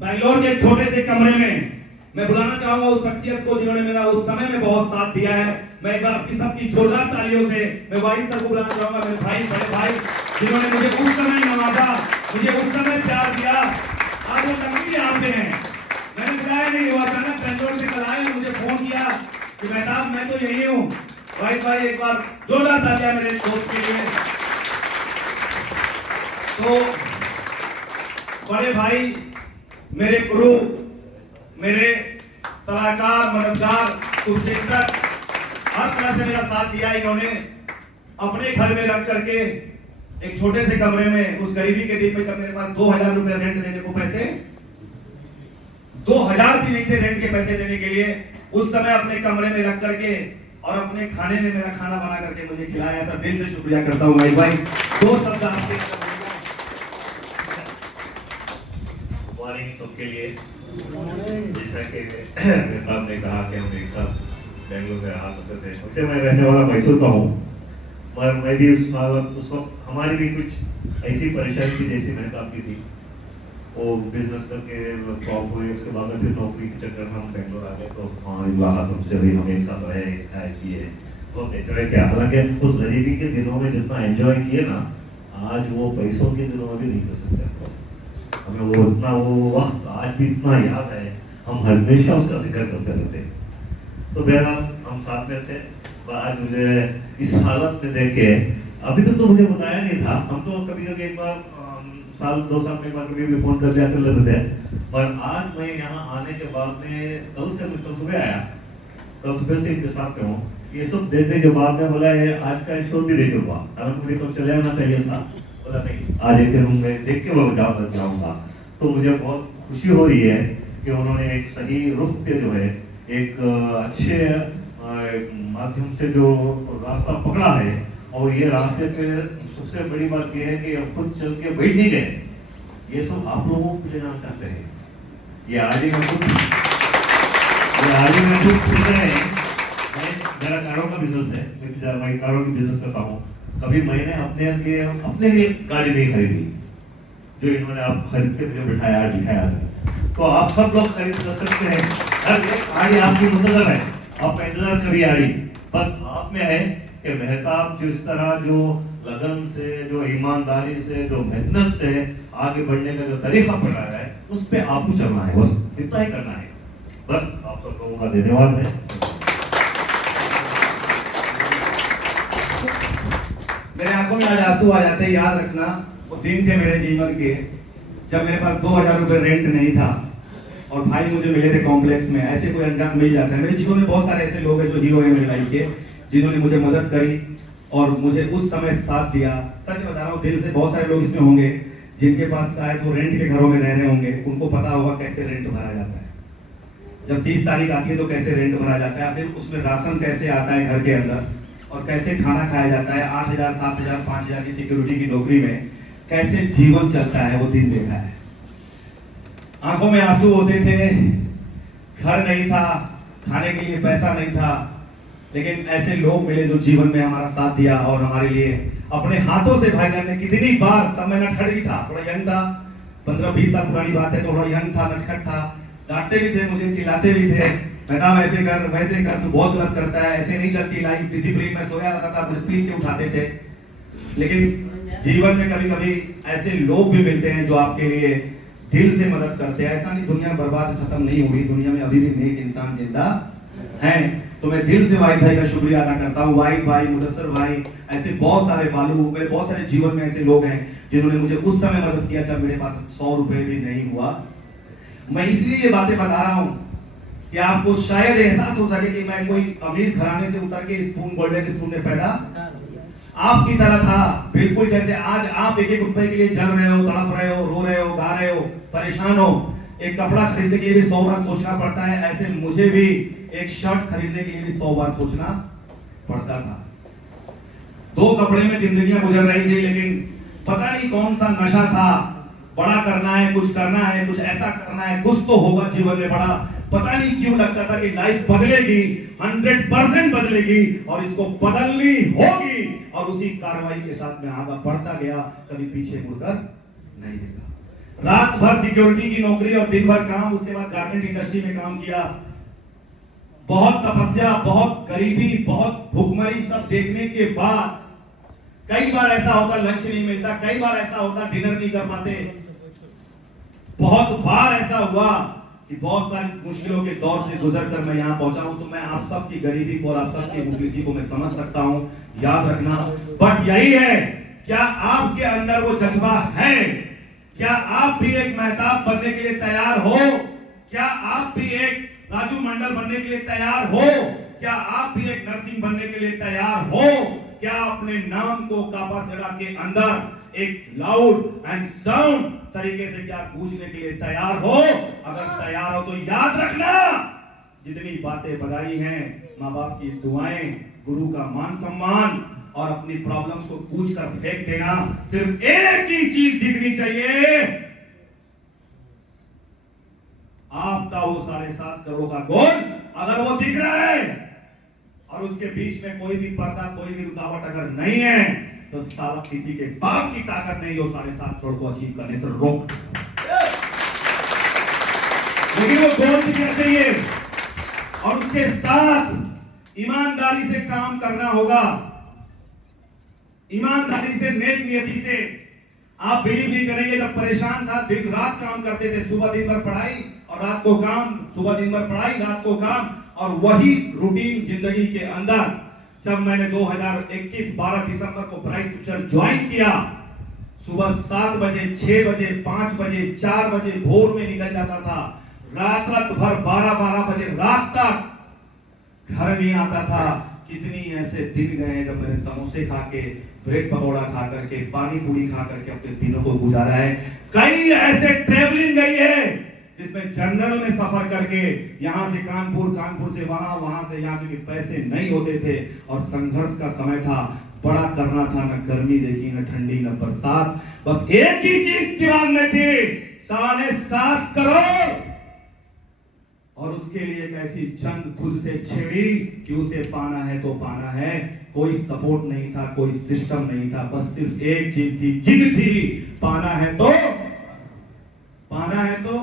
बेंगलोर के छोटे से कमरे में मैं बुलाना चाहूंगा उस शख्सियत को जिन्होंने मेरा उस समय में बहुत साथ दिया है। मैं एक बार आपकी सबकी जोरदार तालियों से मैं वाहिद सर को बुलाना चाहूंगा, मेरे भाई, बड़े भाई, जिन्होंने मुझे उस समय नवाजा, मुझे उस समय प्यार दिया। आज वो लंबी यहाँ पे हैं, मैंने बुलाया नहीं, वो अचानक बेंगलोर से कल आए, मुझे फोन किया कि मेहताब मैं तो यही हूँ। भाई एक बार जोरदार तालियां मेरे दोस्त के लिए। तो बड़े भाई, मेरे गुरु, मेरे सलाहकार, मददगार, शिक्षक, हर तरह से मेरा साथ दिया। इन्होंने अपने घर में रख करके एक छोटे से कमरे में उस गरीबी के दिन में, जब मेरे पास 2000 रुपए रेंट देने को पैसे 2000 भी नहीं थे रेंट के पैसे देने के लिए, उस समय अपने कमरे में रख करके और अपने खाने में मेरा खाना बना करके मुझे खिलाया। ऐसा दिल से शुक्रिया करता हूँ भाई। दो शब्द आपके मॉर्निंग सबके लिए। जैसा कि मेहताब ने कहा कि हम एक साथ बेंगलुरु में रहा करते थे, वैसे मैं रहने वाला मैसूर का हूँ। मैं भी उस वक्त हमारी भी कुछ ऐसी परेशानी थी जैसी मेहताब की थी। वो बिजनेस करके जॉब हुई, उसके बाद में फिर नौकरी के चक्कर में हम बेंगलोर आ गए। तो हमारी बात हमसे हुई, हम एक साथ रहे, खाए पिए, बहुत एंजॉय किया। हालांकि उस गरीबी के दिनों में जितना एंजॉय किए ना, आज वो पैसों के दिनों में भी नहीं कर सकते। हमें वो इतना, वो वक्त आज भी इतना याद है, हम हमेशा उसका जिक्र करते रहते हैं। तो बहरहाल हम साथ में थे। आज मुझे इस हालत में देख के, अभी तक तो मुझे बताया नहीं था। हम तो कभी कभी एक बार साल 2 साल में एक बार कभी भी फोन कर दिया कर लेते थे, पर आज मैं यहाँ आने के बाद में कल से मुझको सुबह आया, कल सुबह से इनके साथ में हूँ। ये सब देखने के बाद में बोला है आज का शो भी देखूंगा। अगर मुझे कल चले आना चाहिए था, बोला नहीं आज एक दिन मैं देख के वो जाऊंगा। तो मुझे बहुत खुशी हो रही है कि उन्होंने एक सही रुख पे जो है, एक अच्छे माध्यम से जो रास्ता पकड़ा है। और ये रास्ते पे सबसे बड़ी बात यह है कि अब खुद चल के बैठ नहीं गए, ये सब आप लोगों को लेना चाहते हैं। ये आज ही मैं खुद खुद है। मेरा कारों का बिजनेस है, मैं कारों की बिजनेस करता हूँ। कभी मैंने अपने लिए गाड़ी नहीं खरीदी, जो इन्होंने आप खरीद के मुझे बिठाया दिखाया। तो आप सब लोग खरीद कर सकते हैं। हर एक गाड़ी आपकी मुंतजर है, आप इंतजार करिए। गाड़ी बस आप में है कि मेहताब जिस तरह जो लगन से, जो ईमानदारी से, जो मेहनत से आगे बढ़ने का जो तरीका पड़ा है, उस पे आपको चलना है। बस इतना ही करना है। बस आप सब लोगों का धन्यवाद है। मेरे आंखों में आज आंसू आ जाते हैं। याद रखना, वो दिन थे मेरे जीवन के जब मेरे पास 2000 रुपए रेंट नहीं था और भाई मुझे मिले थे कॉम्प्लेक्स में। ऐसे कोई अनजान मिल जाता है। मेरे जीवन में बहुत सारे ऐसे लोग हैं जो हीरो हैं मेरी लाइफ के, जिन्होंने मुझे मदद करी और मुझे उस समय साथ दिया। सच बता रहा हूँ, दिल से। बहुत सारे लोग इसमें होंगे जिनके पास शायद वो रेंट के घरों में रह रहे होंगे, उनको पता होगा कैसे रेंट भरा जाता है। जब 30 तारीख आती है तो कैसे रेंट भरा जाता है, फिर उसमें राशन कैसे आता है घर के अंदर, और कैसे खाना खाया जाता है। 8000, 7000, 5000 की सिक्योरिटी की नौकरी में कैसे जीवन चलता है, वो दिन देखा है। आंखों में आंसू होते थे, घर नहीं था, खाने के लिए पैसा नहीं था, लेकिन ऐसे लोग मिले जो जीवन में हमारा साथ दिया और हमारे लिए अपने हाथों से भाईजान ने कितनी बार, तब मैं नटखट भी था, थोड़ा यंग था, 15-20 साल पुरानी बात है, तो थोड़ा यंग था, नटखट था, डांटते भी थे मुझे, चिल्लाते भी थे, मैडम ऐसे कर वैसे कर, तू बहुत गलत करता है, ऐसे नहीं चलती लाइफ, डिसिप्लिन में सोया रहता था, मुझे पीट के उठाते थे। लेकिन जीवन में कभी कभी ऐसे लोग भी मिलते हैं जो आपके लिए दिल से मदद करते हैं। ऐसा नहीं दुनिया बर्बाद खत्म नहीं हुई, दुनिया में अभी भी नेक इंसान जिंदा हैं। तो मैं दिल से वाहिद भाई का शुक्रिया अदा करता हूँ। वाहिद भाई, मुदस्सर भाई, ऐसे बहुत सारे बालू, मेरे बहुत सारे जीवन में ऐसे लोग हैं जिन्होंने मुझे उस समय मदद किया जब मेरे पास 100 रुपए भी नहीं हुआ। मैं इसलिए ये बातें बता रहा हूँ कि आपको शायद एहसास हो सके कि मैं कोई अमीर घराने से उतर के स्पून, गोल्डन स्पून में पैदा आपकी तरह था। बिल्कुल जैसे आज आप 1-1 रुपए के लिए जल रहे हो, तड़प रहे हो, रो रहे हो, गा रहे हो, परेशान हो, एक कपड़ा खरीदने के लिए भी 100 बार सोचना पड़ता है, ऐसे मुझे भी एक शर्ट खरीदने के लिए भी 100 बार सोचना पड़ता था। 2 कपड़े में जिंदगियां गुजर रही थी, लेकिन पता नहीं कौन सा नशा था, बड़ा करना है, कुछ करना है, कुछ ऐसा करना है, कुछ तो होगा जीवन में बड़ा। पता नहीं क्यों लगता था कि लाइफ बदलेगी, 100% बदलेगी और इसको बदलनी होगी, और उसी कार्रवाई के साथ में आगे बढ़ता गया, कभी पीछे मुड़कर नहीं देखा। रात भर सिक्योरिटी की नौकरी और दिन भर काम, उसके बाद गारमेंट इंडस्ट्री में काम किया। बहुत तपस्या, बहुत गरीबी, बहुत भुखमरी सब देखने के बाद कई बार ऐसा होता लंच नहीं मिलता, कई बार ऐसा होता डिनर नहीं कर पाते, बहुत बार ऐसा हुआ कि बहुत सारी मुश्किलों के दौर से गुजर कर मैं यहाँ पहुंचा हूं, तो मैं आप सबकी गरीबी को और आप सबकी मुफलिसी को मैं समझ सकता हूं, याद रखना। बट यही है, क्या आपके अंदर वो जज्बा है? क्या आप भी एक मेहताब बनने के लिए तैयार हो? क्या आप भी एक राजू मंडल बनने के लिए तैयार हो? क्या आप भी एक नरसिंह बनने के लिए तैयार हो? क्या अपने नाम को कापासेड़ा के अंदर एक लाउड एंड साउंड तरीके से क्या गूंजने के लिए तैयार हो? अगर तैयार हो तो याद रखना, जितनी बातें बताई हैं, माँ बाप की दुआएं, गुरु का मान सम्मान और अपनी प्रॉब्लम्स को कूच कर फेंक देना, सिर्फ एक ही चीज दिखनी चाहिए, आपका वो 7.5 करोड़ का गोल अगर वो दिख रहा है और उसके बीच में कोई भी पर्दा, कोई भी रुकावट अगर नहीं है, तो साला किसी के बाप की ताकत नहीं हो 7.5 करोड़ को अचीव करने से रोक। लेकिन वो गोल दिखना चाहिए और उसके साथ ईमानदारी से काम करना होगा, ईमानदारी से, नेक नियति से। आप बिलीव नहीं करेंगे, जब परेशान था दिन रात काम करते थे, सुबह दिन भर पढ़ाई और रात को काम, सुबह दिन भर पढ़ाई रात को काम, और वही रूटीन जिंदगी के अंदर जब मैंने 2021 12 दिसंबर को ब्राइट फ्यूचर ज्वाइन किया, सुबह 7 बजे, 6 बजे, 5 बजे, 4 बजे भोर में निकल जाता था, रात भर 12 बजे रात तक घर नहीं आता था। कितनी ऐसे दिन गए जब मैंने समोसे खा के, ब्रेड पकौड़ा खा करके, पानी पूरी खा करके अपने दिनों को गुजारा है। कई ऐसे ट्रेवलिंग गई है जिसमें जनरल में सफर करके यहां से कानपुर, कानपुर से वहां, वहां से यहां, क्योंकि पैसे नहीं होते थे और संघर्ष का समय था, बड़ा करना था, न गर्मी देखी, न ठंडी, न बरसात, बस एक ही चीज दिमाग में थी, 7.5 करोड़। और उसके लिए एक ऐसी जंग खुद से छेड़ी कि उसे पाना है तो पाना है। कोई सपोर्ट नहीं था, कोई सिस्टम नहीं था, बस सिर्फ एक चीज थी, जिद थी, पाना है तो पाना है तो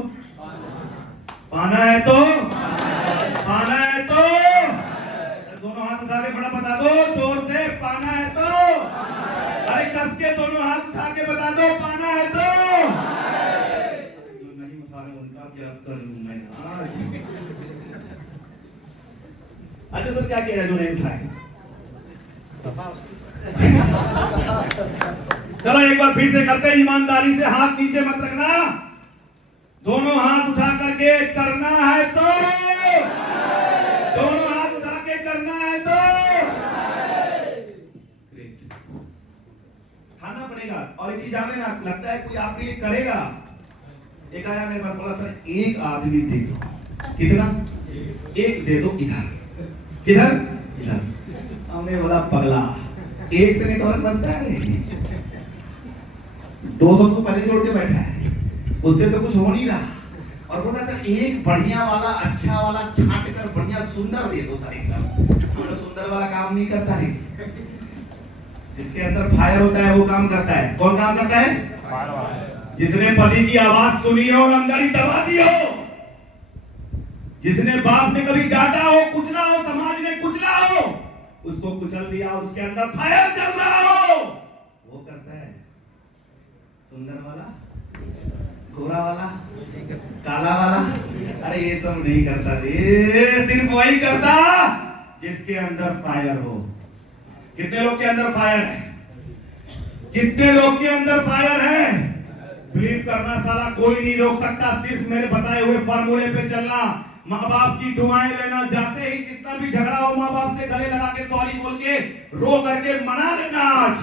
पाना है तो पाना है तो दोनों हाथ उठा के बड़ा बता दो जोर से, पाना है तो, अरे कस के दोनों हाथ उठा के बता दो, पाना है तो। जो नहीं उठा रहे उनका क्या करूं मैं आज। अच्छा सर, क्या किया जो नहीं उठाए? चलो एक बार फिर से करते, ईमानदारी से, हाथ नीचे मत रखना, दोनों हाथ उठा करके करना है तो, दोनों हाथ उठा के करना है तो खाना पड़ेगा। और एक चीज जान लेना, लगता है कोई आपके लिए करेगा, एक आया मेरे पास बोला, सर एक आदमी दे दो। कितना? एक दे दो। इधर किधर? इधर। हमने बोला पगला, एक से नेटवर्क बनता है, 200 तो पहले जोड़ के बैठा है, उससे तो कुछ हो नहीं रहा। और बोला सर एक बढ़िया वाला, अच्छा वाला छाट कर बढ़िया सुंदर दे दो सर एकदम। तो सुंदर वाला काम नहीं करता है, जिसके अंदर फायर होता है वो काम करता है। कौन काम करता है? जिसने पति की आवाज सुनी हो और अंदर ही दबा दी हो, जिसने बाप ने कभी डांटा हो, कुचला हो, समाज ने कुचला हो, उसको कुचल दिया, उसके अंदर फायर चल रहा हो, वो करता है। सुंदर वाला, गोरा वाला, काला वाला, अरे ये सब नहीं करता, ये सिर्फ वही करता जिसके अंदर फायर हो। कितने लोग के अंदर फायर है? कितने लोग के अंदर फायर है? बिलीव करना साला कोई नहीं रोक सकता, सिर्फ मेरे बताए हुए फार्मूले पे चलना, माँ बाप की दुआएं लेना, जाते ही कितना भी झगड़ा हो माँ बाप से गले लगा के, सॉरी बोल के, रो करके मना लेना। आज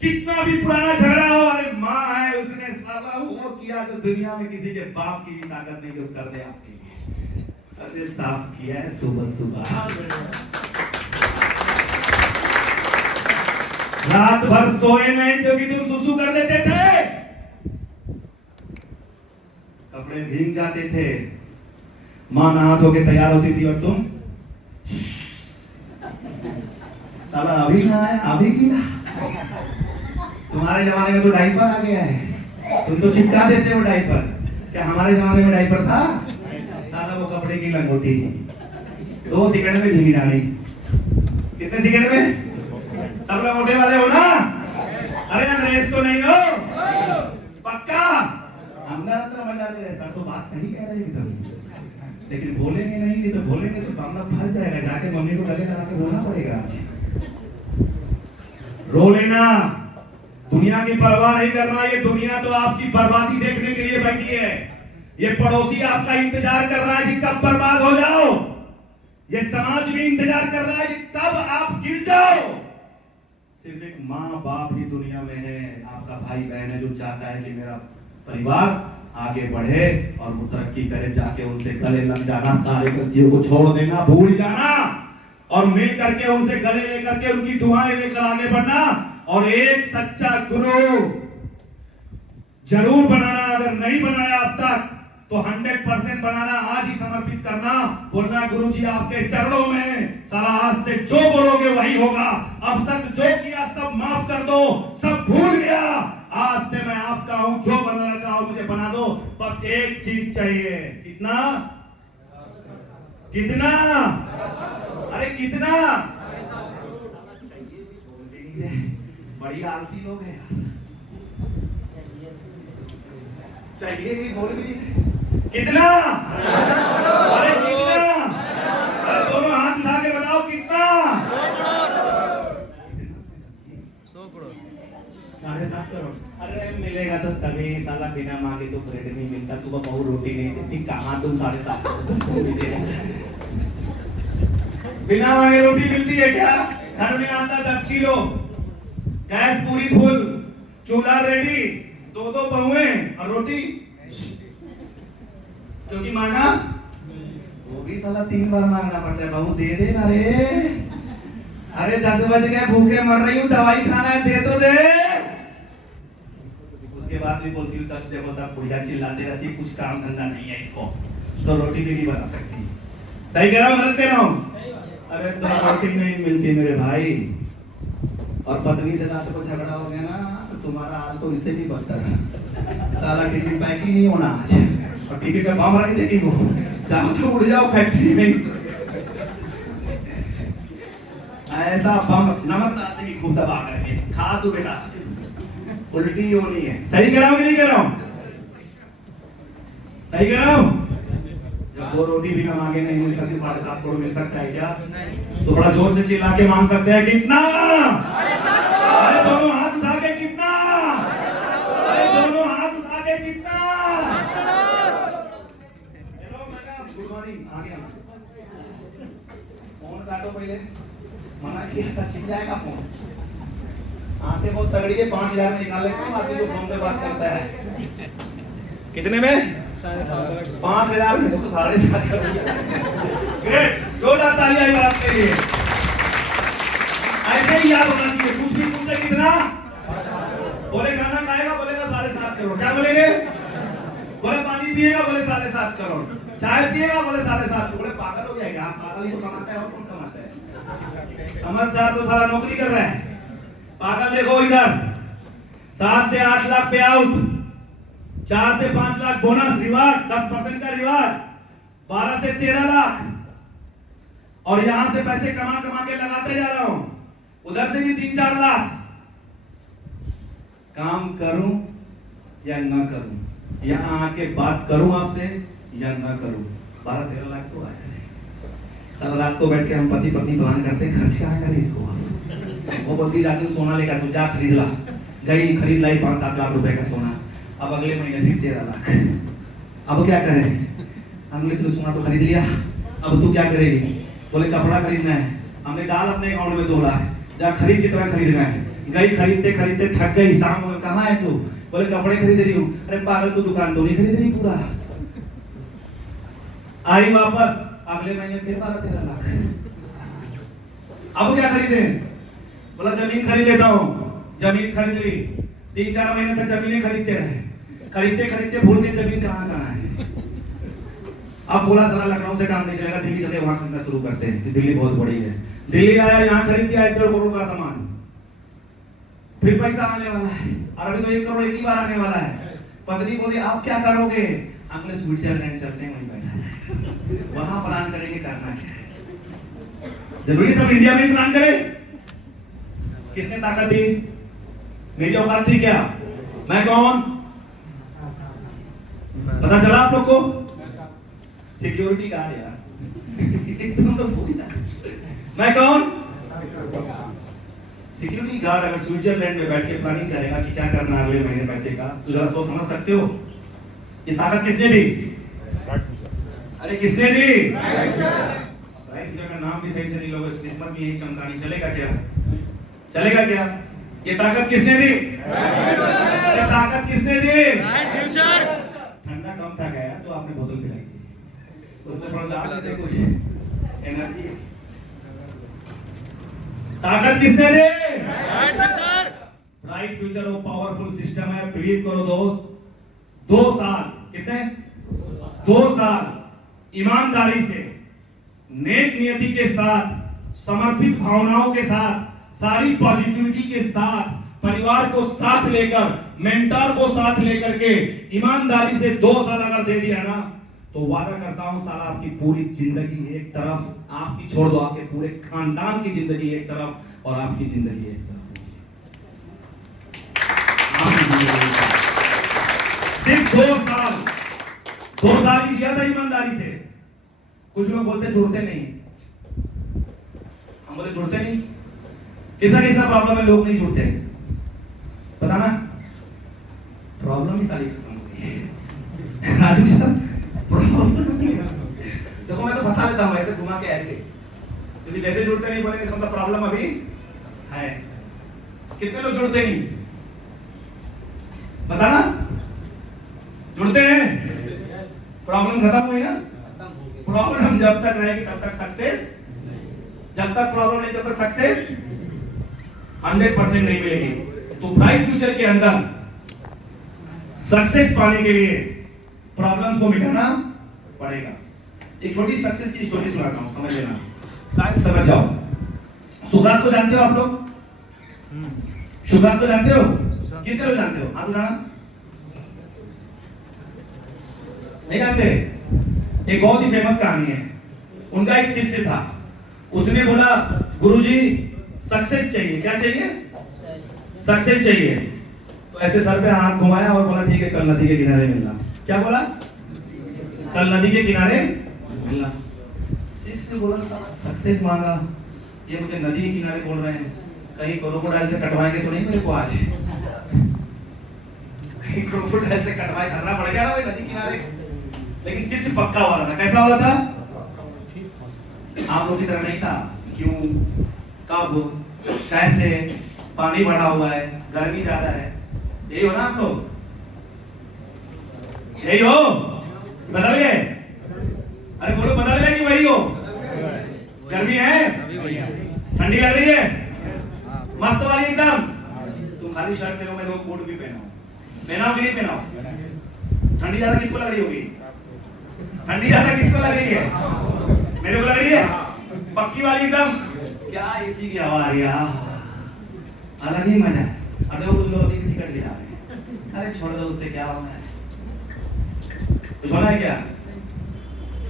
कितना भी पुराना झगड़ा हो, अरे माँ है, उसने साला वो किया जो दुनिया में किसी के बाप की भी ताकत नहीं जो कर दे आपके लिए। अरे साफ किया है सुबह सुबह, रात भर सोए नहीं जो कि तुम सुसु कर देते थे, कपड़े भीग जाते थे, माँ नहा धो के तैयार होती थी और तुम साला अभी नहाया, अभी गीला। तुम्हारे जमाने में तो डायपर आ गया है, तुम तो चिपका देते हो डायपर। क्या हमारे जमाने में डायपर था? साला वो कपड़े की लंगोटी 2 सेकंड में भीग जानी। कितने सेकंड में? सब लोग मोटे वाले हो ना? अरे अंग्रेज तो नहीं हो? पक्का? अंदर अंदर मजा ले रहे सर, तो बात सही कह रहे हैं कभी, लेकिन बोलेंगे नहीं तो बोलेंगे तो मामला फंस जाएगा, जाके मम्मी को गले लगा के रोना पड़ेगा। रो लेना, दुनिया की परवाह नहीं करना, ये दुनिया तो आपकी बर्बादी देखने के लिए बैठी है। ये पड़ोसी आपका इंतजार कर रहा है कि कब बर्बाद हो जाओ, ये समाज भी इंतजार कर रहा है कि कब आप गिर जाओ। सिर्फ एक माँ बाप ही दुनिया में है, आपका भाई बहन है जो चाहता है कि मेरा परिवार आगे बढ़े और वो तरक्की करे, जाके उनसे गले लग जाना, सारे गलतियों को छोड़ देना, भूल जाना और मिल करके उनसे गले लेकर के उनकी दुआएं लेकर आगे बढ़ना और एक सच्चा गुरु जरूर बनाना। अगर नहीं बनाया अब तक तो 100% बनाना, आज ही समर्पित करना, बोलना गुरु जी आपके चरणों में, सारा आज से जो बोलोगे वही होगा, अब तक जो किया सब माफ कर दो, सब भूल गया, आज से मैं आपका हूं, जो बनाना चाहो मुझे बना दो, बस एक चीज चाहिए। कितना कितना, अरे कितना बड़ी आलसी लोग हैं यार, चाहिए भी बोल भी कितना, अरे कितना, अरे दोनों हाथ उठा के बताओ कितना। 7.5 करोड़, अरे मिलेगा तो तभी, साला बिना मांगे तो ब्रेड नहीं मिलता, सुबह बहु रोटी नहीं देती, कहाँ तुम 7.5 करोड़ बिना मांगे रोटी मिलती है क्या? घर में आता 10 किलो, गैस पूरी फुल, चूल्हा रेडी, 2 बहुएं और रोटी, क्योंकि मांगा वो भी साला 3 बार मांगना पड़ता है, बहू दे दे ना रे, अरे 10 बज गए, भूखे मर रही हूँ, दवाई खाना है, दे तो दे। उसके बाद भी बोलती हूँ तब देखो तब बुढ़िया चिल्लाते रहती, कुछ काम धंधा नहीं है इसको, तो रोटी भी नहीं बना सकती। सही कह रहा हूँ, गलत कह रहा हूँ? अरे तो रोटी नहीं मिलती मेरे भाई, और पत्नी से रात को झगड़ा हो गया ना, तो तुम्हारा आज तो इससे भी बदतर है, साला टिफिन पैक ही नहीं होना आज, और टिफिन पे बम रख देगी वो, जाओ तो उड़ जाओ फैक्ट्री में, ऐसा बम नमक डाल देगी खूब दबा करके, खा तू बेटा, उल्टी होनी है। सही कह रहा हूँ कि नहीं कह रहा हूँ? सही कह रहा हूँ? जब 2 रोटी भी ना मांगे नहीं मिल सकती, 7.5 करोड़ मिल सकता है क्या? तो बड़ा जोर से चिल्ला के मांग सकते हैं, कितना? अरे दोनों हाथ उठा के कितना? अरे दोनों हाथ उठा के कितना? हेलो मैडम, गुड मॉर्निंग, आ गया फोन काटो पहले, मना किया था, छिप जाएगा फोन, आंखें बहुत तगड़ी है, 5,000 में निकाल लेता हूँ, आदमी जो फोन पे बात करता है। कितने में? 5,000 में, तो 7.5 ग्रेट, जोरदार तालियां इस बात के लिए। ऐसे ही याद होना चाहिए, कुछ भी पूछे कितना, बोले खाना खाएगा, बोलेगा 7.5 करोड़, क्या बोलेंगे? बोले पानी पिएगा, बोले 7.5 करोड़, चाय पिएगा, बोले 7.5 करोड़। पागल हो गया क्या? पागल ही तो कमाता है, और कौन कमाता है? समझदार तो सारा नौकरी कर रहा है, पागल देखो इधर, 7 से 8 लाख पे आउट, 4 से 5 लाख बोनस रिवार्ड, 10% का रिवार्ड, 12 से 13 लाख, और यहां से पैसे कमा कमा के लगाते जा रहा हूं, उधर से भी 3-4 लाख। काम करूं या ना करूं, यहां आके बात करूं आपसे या ना करूं, 12-13 लाख तो आया है। सारा रात को बैठ के हम पति पत्नी प्लान करते हैं, खर्च क्या करें इसको, वो बोलती जाती हूँ सोना लेकर तू जा खरीद ला, गई खरीद लाई 5-7 लाख रुपए का सोना, अब अगले महीने फिर 13 लाख, अब क्या करें? हमने तो सोना तो खरीद लिया, अब तू क्या करेगी? बोले कपड़ा खरीदना है, हमने डाल अपने अकाउंट में 2 लाख, जा खरीद जितना खरीदना है, गई खरीदते खरीदते थक गई, शाम हो, कहाँ है तू? बोले कपड़े खरीद रही हूँ, अरे पागल तू दुकान तो नहीं खरीद रही पूरा, आई वापस, अगले महीने फिर 12-13 लाख, अब क्या खरीदे? बोला जमीन खरीद लेता हूँ, जमीन खरीद ली, 3-4 महीने तक जमीनें खरीदते रहे, खरीदते खरीदते भूल गए जमीन कहाँ कहाँ है। अब बोला सारा लखनऊ से काम नहीं चलेगा, दिल्ली चले, वहां खरीदना शुरू करते हैं कि दिल्ली बहुत बड़ी है, दिल्ली आया, यहाँ खरीद दिया 1.5 करोड़ का सामान, फिर पैसा आने वाला है, और अभी तो 1 करोड़ एक ही बार आने वाला है। पत्नी बोली आप क्या करोगे? अगले स्विट्जरलैंड चलते हैं, वहीं बैठा है, वहां प्लान करेंगे करना क्या है। जरूरी सब इंडिया में ही प्लान करें? किसने ताकत दी? मेरी औकात थी क्या? मैं कौन? पता चला आप लोग को? सिक्योरिटी गार्ड यार तुम तो भूल गए। मैं कौन? सिक्योरिटी गार्ड अगर स्विट्जरलैंड में बैठ के प्लानिंग करेगा कि क्या करना है अगले महीने पैसे का, तो जरा सोच समझ सकते हो ये ताकत किसने दी? अरे किसने दी? राइट फ्यूचर का नाम भी सही से नहीं लोगे, किस्मत भी यही चमकानी। चलेगा क्या? चलेगा क्या? ये ताकत किसने दी? ये ताकत किसने दी? Right future. ठंडा कम था क्या तो आपने बोतल पिलाई थी, उसमें थोड़ा डाल देते कुछ एनर्जी। ताकत किसने दी? Right future. ब्राइट फ्यूचर वो पावरफुल सिस्टम है। बिलीव करो दोस्त, 2 साल, कितने? 2 साल ईमानदारी से, नेक नियति के साथ, समर्पित भावनाओं के साथ, सारी पॉजिटिविटी के साथ, परिवार को साथ लेकर, मेंटर को साथ लेकर के ईमानदारी से 2 साल अगर दे दिया ना, तो वादा करता हूं साला आपकी पूरी जिंदगी एक तरफ, आपकी छोड़ दो आपके पूरे खानदान की जिंदगी एक तरफ और आपकी जिंदगी एक तरफ। सिर्फ 2 साल ही दिया था ईमानदारी से। कुछ लोग बोलते जुड़ते नहीं, हम बोले जुड़ते नहीं। किसा किसा प्रॉब्लम है लोग नहीं जुड़ते, पता ना? प्रॉब्लम ही सारी खत्म हो गई है राजू सर। देखो मैं तो फंसा लेता हूँ ऐसे घुमा के ऐसे, क्योंकि जैसे जुड़ते नहीं बोलेंगे मतलब प्रॉब्लम अभी है। कितने लोग जुड़ते नहीं बता ना? जुड़ते हैं, प्रॉब्लम खत्म हुई ना? प्रॉब्लम जब तक रहेगी तब तक सक्सेस, जब तक प्रॉब्लम नहीं तब तक सक्सेस 100% नहीं मिलेगी। तो ब्राइट फ्यूचर के अंदर सक्सेस पाने के लिए प्रॉब्लम्स को मिटाना पड़ेगा। एक छोटी सक्सेस की स्टोरी सुनाता हूं, समझ लेना, शायद समझ जाओ। सुकरात को जानते हो आप लोग? सुकरात को जानते हो? कितने लोग जानते हो? हाथ उठाना। नहीं जानते? एक बहुत ही फेमस कहानी है। उनका एक शिष्य था, उसने बोला गुरुजी सक्सेस चाहिए। क्या चाहिए? सक्सेस चाहिए। तो ऐसे सर पे हाथ घुमाया और बोला ठीक है कल नदी के किनारे मिलना। क्या बोला? कल नदी के किनारे मिलना। शिष्य बोला सक्सेस मांगा, ये मुझे नदी के किनारे बोल रहे हैं, कहीं क्रोकोडाइल से कटवाएंगे तो नहीं मेरे को आज? कहीं क्रोकोडाइल से कटवाए करना पड़ गया ना नदी किनारे। लेकिन शिष्य पक्का वाला था। कैसा वाला था? आप लोगों की तरह नहीं था। क्यों, कब, कैसे, पानी बढ़ा हुआ है, गर्मी ज्यादा है, यही हो ना आप लोग? यही हो? बदल गए? अरे बोलो बदल गए कि वही हो? गर्मी है, ठंडी लग रही है, मस्त वाली एकदम। तुम खाली शर्ट पहनो, मैं तो कोट भी पहनाओ कि नहीं पहनाओ? ठंडी ज्यादा किसको लग रही होगी? ठंडी ज्यादा किसको लग रही है? मेरे को लग रही है पक्की वाली एकदम। क्या एसी की हवा आ रही है, अलग ही मजा है। अरे वो कुछ लोग अभी टिकट गिरा रहे हैं, अरे छोड़ दो, उससे क्या होना है? कुछ होना है क्या?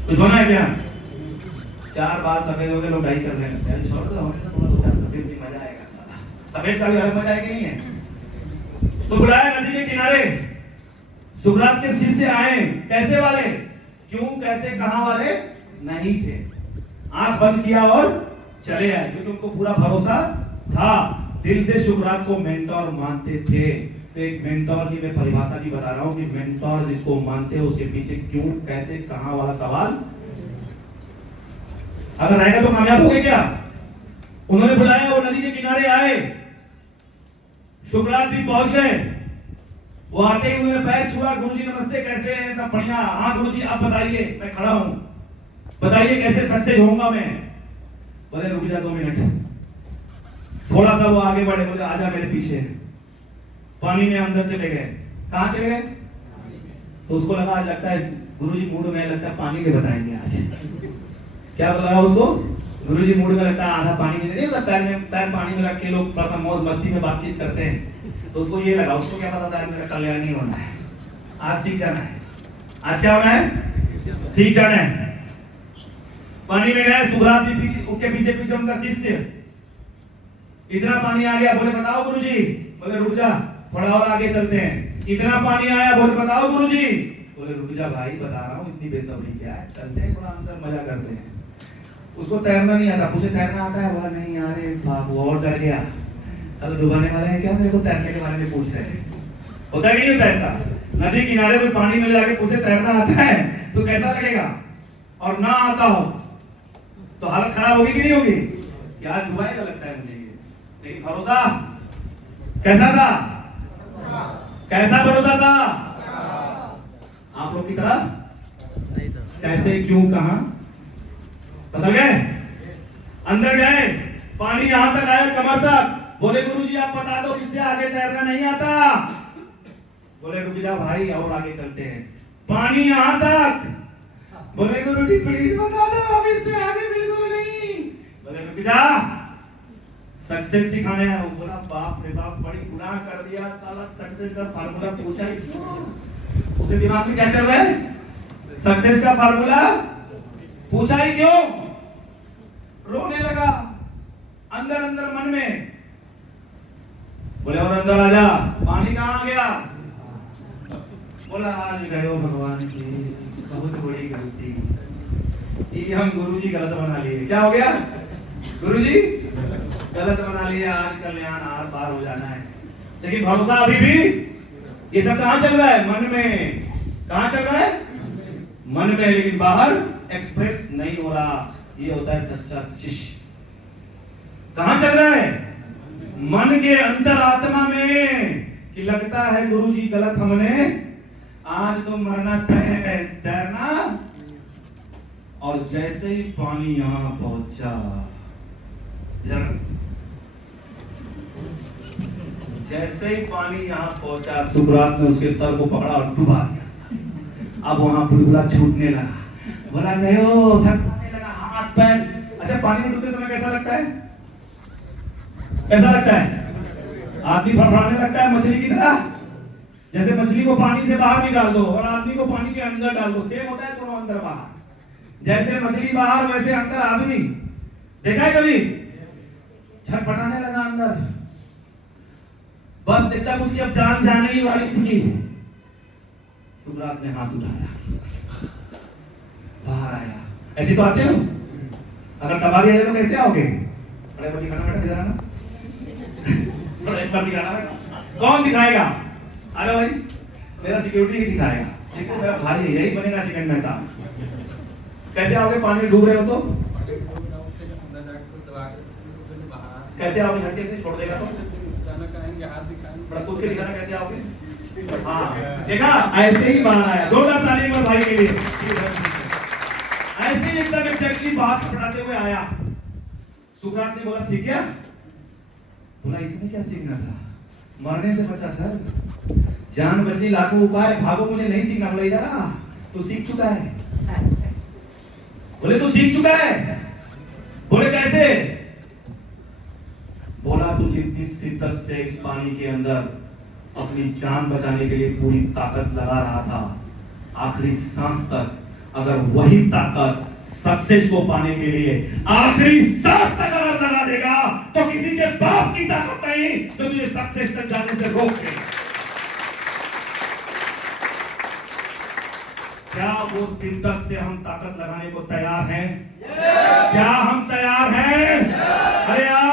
कुछ होना है क्या? 4 बार सफेद हो गए लोग डाई करने लगते हैं। छोड़ दो, हमें तो थोड़ा 2 4 सफेद भी मजा आएगा साला। सफेद का भी अलग मजा है कि नहीं है? तो बुलाया नदी के किनारे, सुकरात के शिष्य आए। कैसे वाले? क्यों, कैसे, कहां वाले नहीं थे। आंख बंद किया और चले आए, क्योंकि उनको पूरा भरोसा था। दिल से सुकरात को मेंटोर मानते थे। तो एक मेंटोर की मैं परिभाषा भी बता रहा हूं कि मेंटोर जिसको मानते हो उसके पीछे क्यों, कैसे, कहां वाला सवाल अगर रहेगा तो कामयाब होगे क्या? उन्होंने बुलाया, वो नदी के किनारे आए, सुकरात भी पहुंच गए। वो आते ही उन्होंने पैर छुआ, गुरुजी नमस्ते, कैसे हैं? सब बढ़िया। हाँ गुरुजी आप बताइए, मैं खड़ा हूं, बताइए कैसे सक्सेस होऊंगा मैं? बोले रुक जा 2 मिनट। थोड़ा सा वो आगे बढ़े, बोले आजा मेरे पीछे। पानी में अंदर चले गए। कहां चले गए? तो उसको लगा आज लगता है गुरुजी मूड में, लगता है पानी के बताएंगे आज। क्या लगा उसको? गुरुजी मूड में, लगता है आधा पानी में नहीं, पैर में, पैर पानी में रख के लोग प्रथम मौज मस्ती में बातचीत करते हैं। तो उसको ये लगा, उसको क्या पता था मेरा कल्याण नहीं होना है, आज सीख जाना है। आज क्या होना है? सीख जाना है। पानी में गए, सुकरात भी पीछे, उसके पीछे पीछे उनका शिष्य। इतना पानी आ गया, बोले बताओ गुरुजी। बोले रुक जा, थोड़ा और आगे चलते हैं। इतना पानी आया, बोले बताओ गुरुजी। बोले रुक जा भाई, बता रहा हूँ, इतनी बेसब्री क्या है, चलते हैं थोड़ा अंदर मजा करते हैं। उसको तैरना नहीं आता, मुझे तैरना आता है, बोला नहीं यार बाप, वो और डर गया, चलो डुबाने वाले हैं क्या, मेरे को तैरने के बारे में पूछ रहे हैं। होता है कि नहीं होता ऐसा? नदी किनारे कोई पानी में जाके पूछे तैरना आता है तो कैसा लगेगा, और ना आता हो तो हालत खराब होगी कि नहीं होगी? क्या डुबाएगा लगता है मुझे ये। लेकिन भरोसा कैसा था? कैसा भरोसा था? आप लोग की तरह कैसे, क्यों, कहां, बदल गए? अंदर गए, पानी यहां तक आया, कमर तक। बोले गुरुजी आप बता दो किससे आगे तैरना नहीं आता? बोले रुक जा भाई और आगे चलते हैं, पानी यहां तक। बोले गुरुजी प्लीज बता दो, अब इससे आगे बिल्कुल नहीं। बोले रुक जा, सक्सेस सिखाने आया हूं। बोला बाप रे बाप, बड़ी गुनाह कर दिया साला, सक्सेस का फार्मूला पूछा ही क्यों? उसके दिमाग में क्या चल रहा है? सक्सेस का फार्मूला पूछा ही क्यों? रोने लगा अंदर अंदर मन में। बोले और अंदर आ जा, पानी कहां आ गया? बोला आज गयो भगवान की बहुत बड़ी गलती, ये हम गुरुजी गलत बना लिए। क्या हो गया? गुरुजी गलत बना लिया, आज कल्याण आर पार हो जाना है। लेकिन भरोसा अभी भी, ये सब कहां चल रहा है? मन में। कहां चल रहा है? मन में, लेकिन बाहर एक्सप्रेस नहीं हो रहा। ये होता है सच्चा शिष्य। कहां चल रहा है? मन के अंतरात्मा में, कि लगता है गुरुजी गलत हमने, आज तो मरना तय है, तैरना। और जैसे ही पानी यहां पहुंचा, जैसे ही पानी यहां पहुंचा, सुब्रात ने उसके सर को पकड़ा और डुबा दिया। अब वहां बुलबुला छूटने लगा। बोला गयो, थरथराने लगा हाथ पैर। अच्छा, पानी में डूबते समय कैसा लगता है? कैसा लगता है? आदमी फड़फड़ाने लगता है मछली की तरह। जैसे मछली को पानी से बाहर निकाल दो और आदमी को पानी के अंदर डाल दो, सेम होता है दोनों, अंदर बाहर। जैसे मछली बाहर वैसे अंदर आदमी। देखा है कभी? छटपटाने लगा अंदर, बस एकदम उसकी अब जान जाने ही वाली थी। सुब्रात ने हाथ उठाया, बाहर आया। ऐसे तो आते हो? अगर दबा दिया जाए तो कैसे आओगे? बड़े बड़ी खाना बैठा दिखा ना, थोड़ा एक बार दिखाना। कौन दिखाएगा? अरे भाई मेरा सिक्योरिटी ही दिखाएगा। देखो मेरा भाई है, यही बनेगा सेकंड में था। कैसे आओगे? पानी में डूब रहे हो तो कैसे आओगे? झटके से छोड़ देगा तो बड़ा सोच के दिखाना, कैसे आओगे? हाँ देखा, ऐसे ही बाहर आया। जोरदार ताली एक बार भाई के लिए। ऐसे ही एकदम एग्जैक्टली बात पकड़ाते हुए आया। सुब्रात ने बोला सीख गया? बोला इसमें क्या सीखना था, मरने से बचा सर, जान बची लाखों उपाय, भागो मुझे नहीं सीखना। बोला इधर आ, तू सीख चुका है। बोले तू सीख चुका है? बोले कैसे? बोला तू जितनी शिद्दत से इस पानी के अंदर अपनी जान बचाने के लिए पूरी ताकत लगा रहा था, आखिरी सांस तक, अगर वही ताकत सक्सेस को पाने के लिए आखिरी सांस तक अगर लगा देगा तो किसी के बाप की ताकत नहीं जो तुझे सक्सेस तक जाने से रोक दे। क्या वो शिद्दत से हम ताकत लगाने को तैयार हैं? क्या हम तैयार हैं? अरे यार,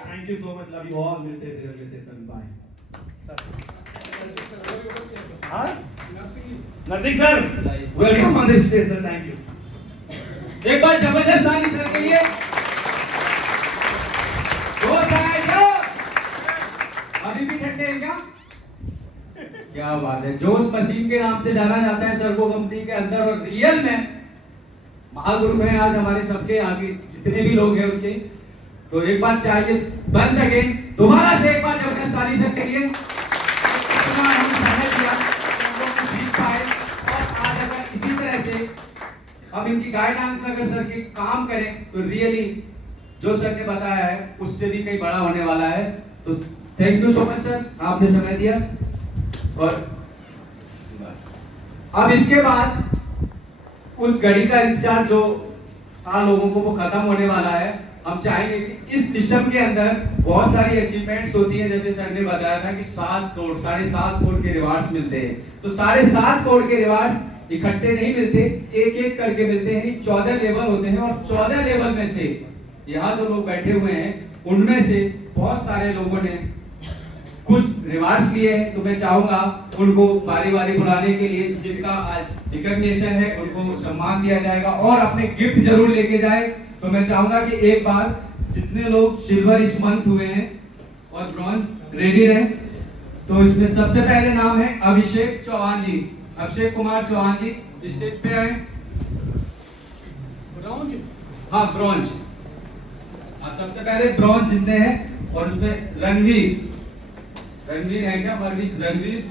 thank you so much, love you all. मिलते हैं फिर अगले सेशन में। Bye. Narsingh sir, welcome on this station. Thank you. एक बार जबरदस्त ताली सर के लिए। जोश आया क्या? अभी भी ठंडे हैं क्या? क्या बात है। जोश मशीन के नाम से जाना जाता है सर्वो कंपनी के अंदर, और रियल में महागुरु हैं आज हमारे सबके आगे, जितने भी लोग हैं उनके। तो एक बार चाहिए बन सके दोबारा से एक बार जबरदस्त ताली सर के लिए। हम समय दिया, सीख पाए, और आज अगर इसी तरह से अब इनकी गाइडेंस में अगर सर के काम करें तो रियली जो सर ने बताया है उससे भी कहीं बड़ा होने वाला है। तो thank you so much sir, आपने समय दिया। और अब इसके बाद उस घड़ी का इंतजार जो था लोगों को, वो खत्म होने वाला है। हम चाहेंगे कि इस सिस्टम के अंदर बहुत सारी अचीवमेंट्स होती हैं, जैसे सर ने बताया था कि 7 करोड़ 7.5 करोड़ के रिवार्ड्स मिलते हैं। तो 7.5 करोड़ के रिवार्ड्स इकट्ठे नहीं मिलते, एक एक करके मिलते हैं। 14 लेवल होते हैं और 14 लेवल में से यहाँ जो लोग बैठे हुए हैं उनमें से बहुत सारे लोगों ने कुछ रिवार्ड्स लिए हैं। तो मैं चाहूंगा उनको बारी बारी बुलाने के लिए, जिनका आज रिकॉग्निशन है उनको सम्मान दिया जाएगा और अपने गिफ्ट जरूर लेके जाए। तो मैं चाहूंगा कि एक बार जितने लोग सिल्वर इस मंथ हुए हैं और ब्रॉन्ज रेडी रहे। तो इसमें सबसे पहले नाम है अभिषेक चौहान जी, अभिषेक कुमार चौहान जी स्टेज पे आए। ब्रॉन्ज, हाँ ब्रॉन्ज, हाँ सबसे पहले ब्रॉन्ज जितने हैं। और उसमें रणवीर है क्या? रणवीर,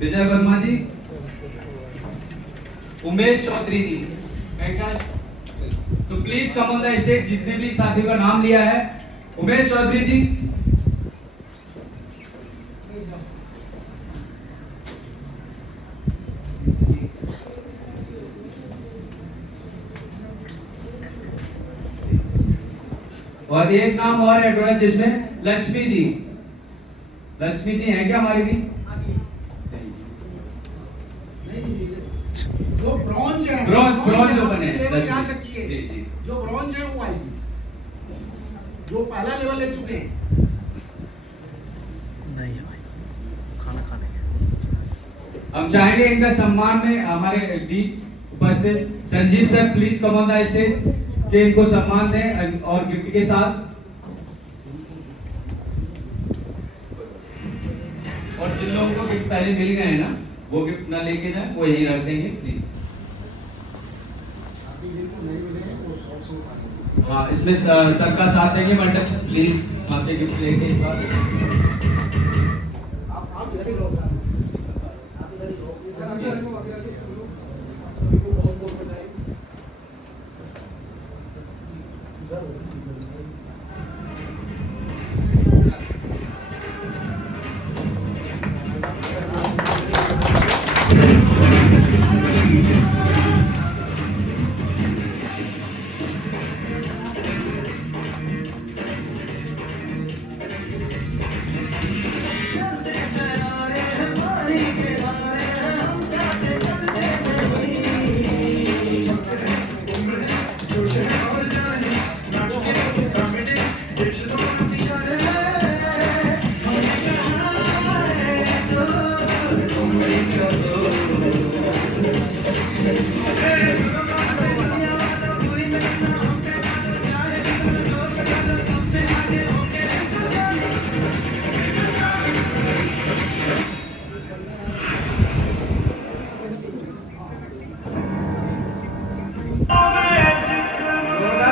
विजय वर्मा जी, उमेश चौधरी जी है क्या? तो please come on the stage, जितने भी साथियों का नाम लिया है। उमेश चौधरी जी, और एक नाम और एडवाइस जिसमें लक्ष्मी जी हैं क्या हमारी भी? जो ब्रॉन्ज है, ब्रॉन्ज जो बने लेवल याद रखिए। जी जी, जो ब्रॉन्ज है वो आएगी, जो पहला लेवल ले चुके हैं। हम चाहेंगे इनका सम्मान में हमारे बीच उपस्थित Sanjeev sir please come on the stage के इनको सम्मान दें और गिफ्ट के साथ। और जिन लोगों को गिफ्ट पहले मिल गए हैं ना, वो गिफ्ट ना लेके जाए, वो यही रख देंगे प्लीज। हाँ, इसमें सर का साथ देंगे बट प्लीज वहां से गिफ्ट लेके इस बार। आप इधर ही रहो, आप इधर ही रहो।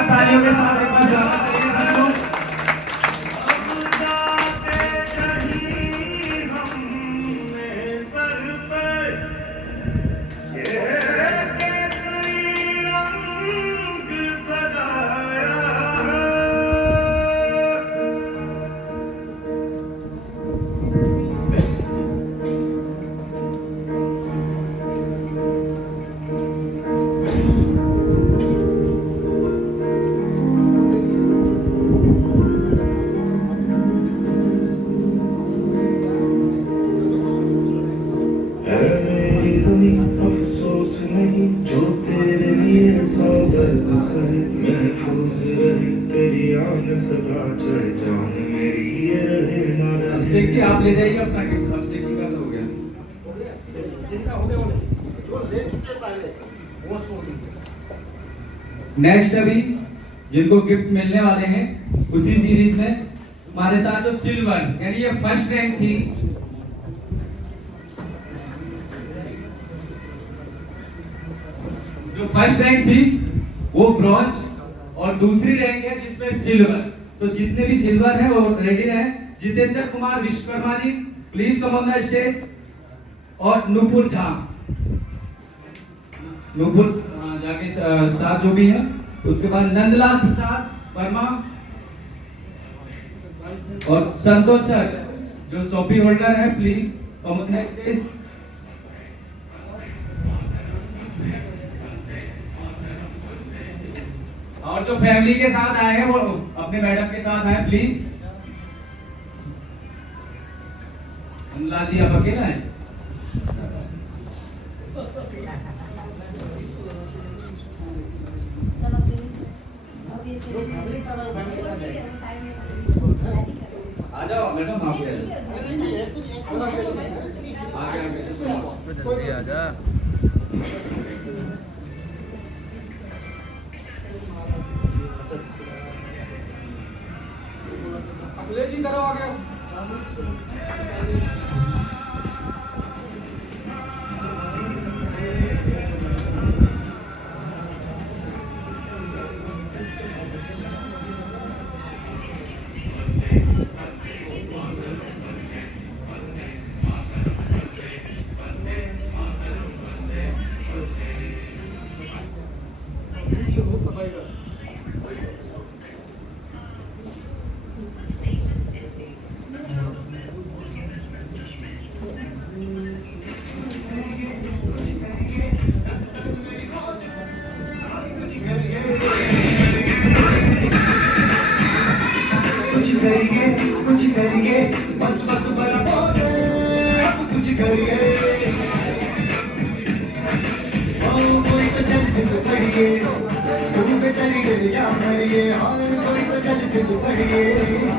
तालियों के साथ एक बार स्वागत करिए सर को। अफसोस नहीं जो तेरे लिए सौगत सही महफूज रहे तेरी आन सदा चाहे जान मेरी ये रहे ना अब रहे। से कि आप ले जाइए अपना गिफ्ट, अब से की बात हो गया। जिसका हो गया वो नहीं, जो ले चुके पहले वो छोड़ दीजिए। नेक्स्ट अभी जिनको गिफ्ट मिलने वाले हैं उसी सीरीज में हमारे साथ जो सिल्वर यानी ये फर्स्ट रैंक थी, जो फर्स्ट रैंक थी वो ब्रॉन्ज और दूसरी रैंक है जिसमें सिल्वर। तो जितने भी सिल्वर हैं वो रेडी रहे। Jitendra Kumar Vishwakarma ji please come on the stage. और नूपुर झा, नूपुर जाके साथ जो भी है। उसके बाद नंदलाल प्रसाद वर्मा और संतोष सर जो सोपी होल्डर है please come on the stage. और जो फैमिली के साथ आए हैं वो अपने मैडम के साथ आए प्लीज। अनुराग जी आप अकेला हैं? फैमिली के साथ आओ, फैमिली के साथ जाएंगे। आ जाओ मैडम आप भी आ जाओ। नहीं, नहीं, ऐसे आगे जल्दी आ जा। अखिलेश जी तरफ आ गया। कुछ करिए बस बस बड़ा बोले अब कुछ करिए कोई तो जल्द से तो करिए तुम पे करिए या करिए हाँ कोई तो जल्द से तो करिए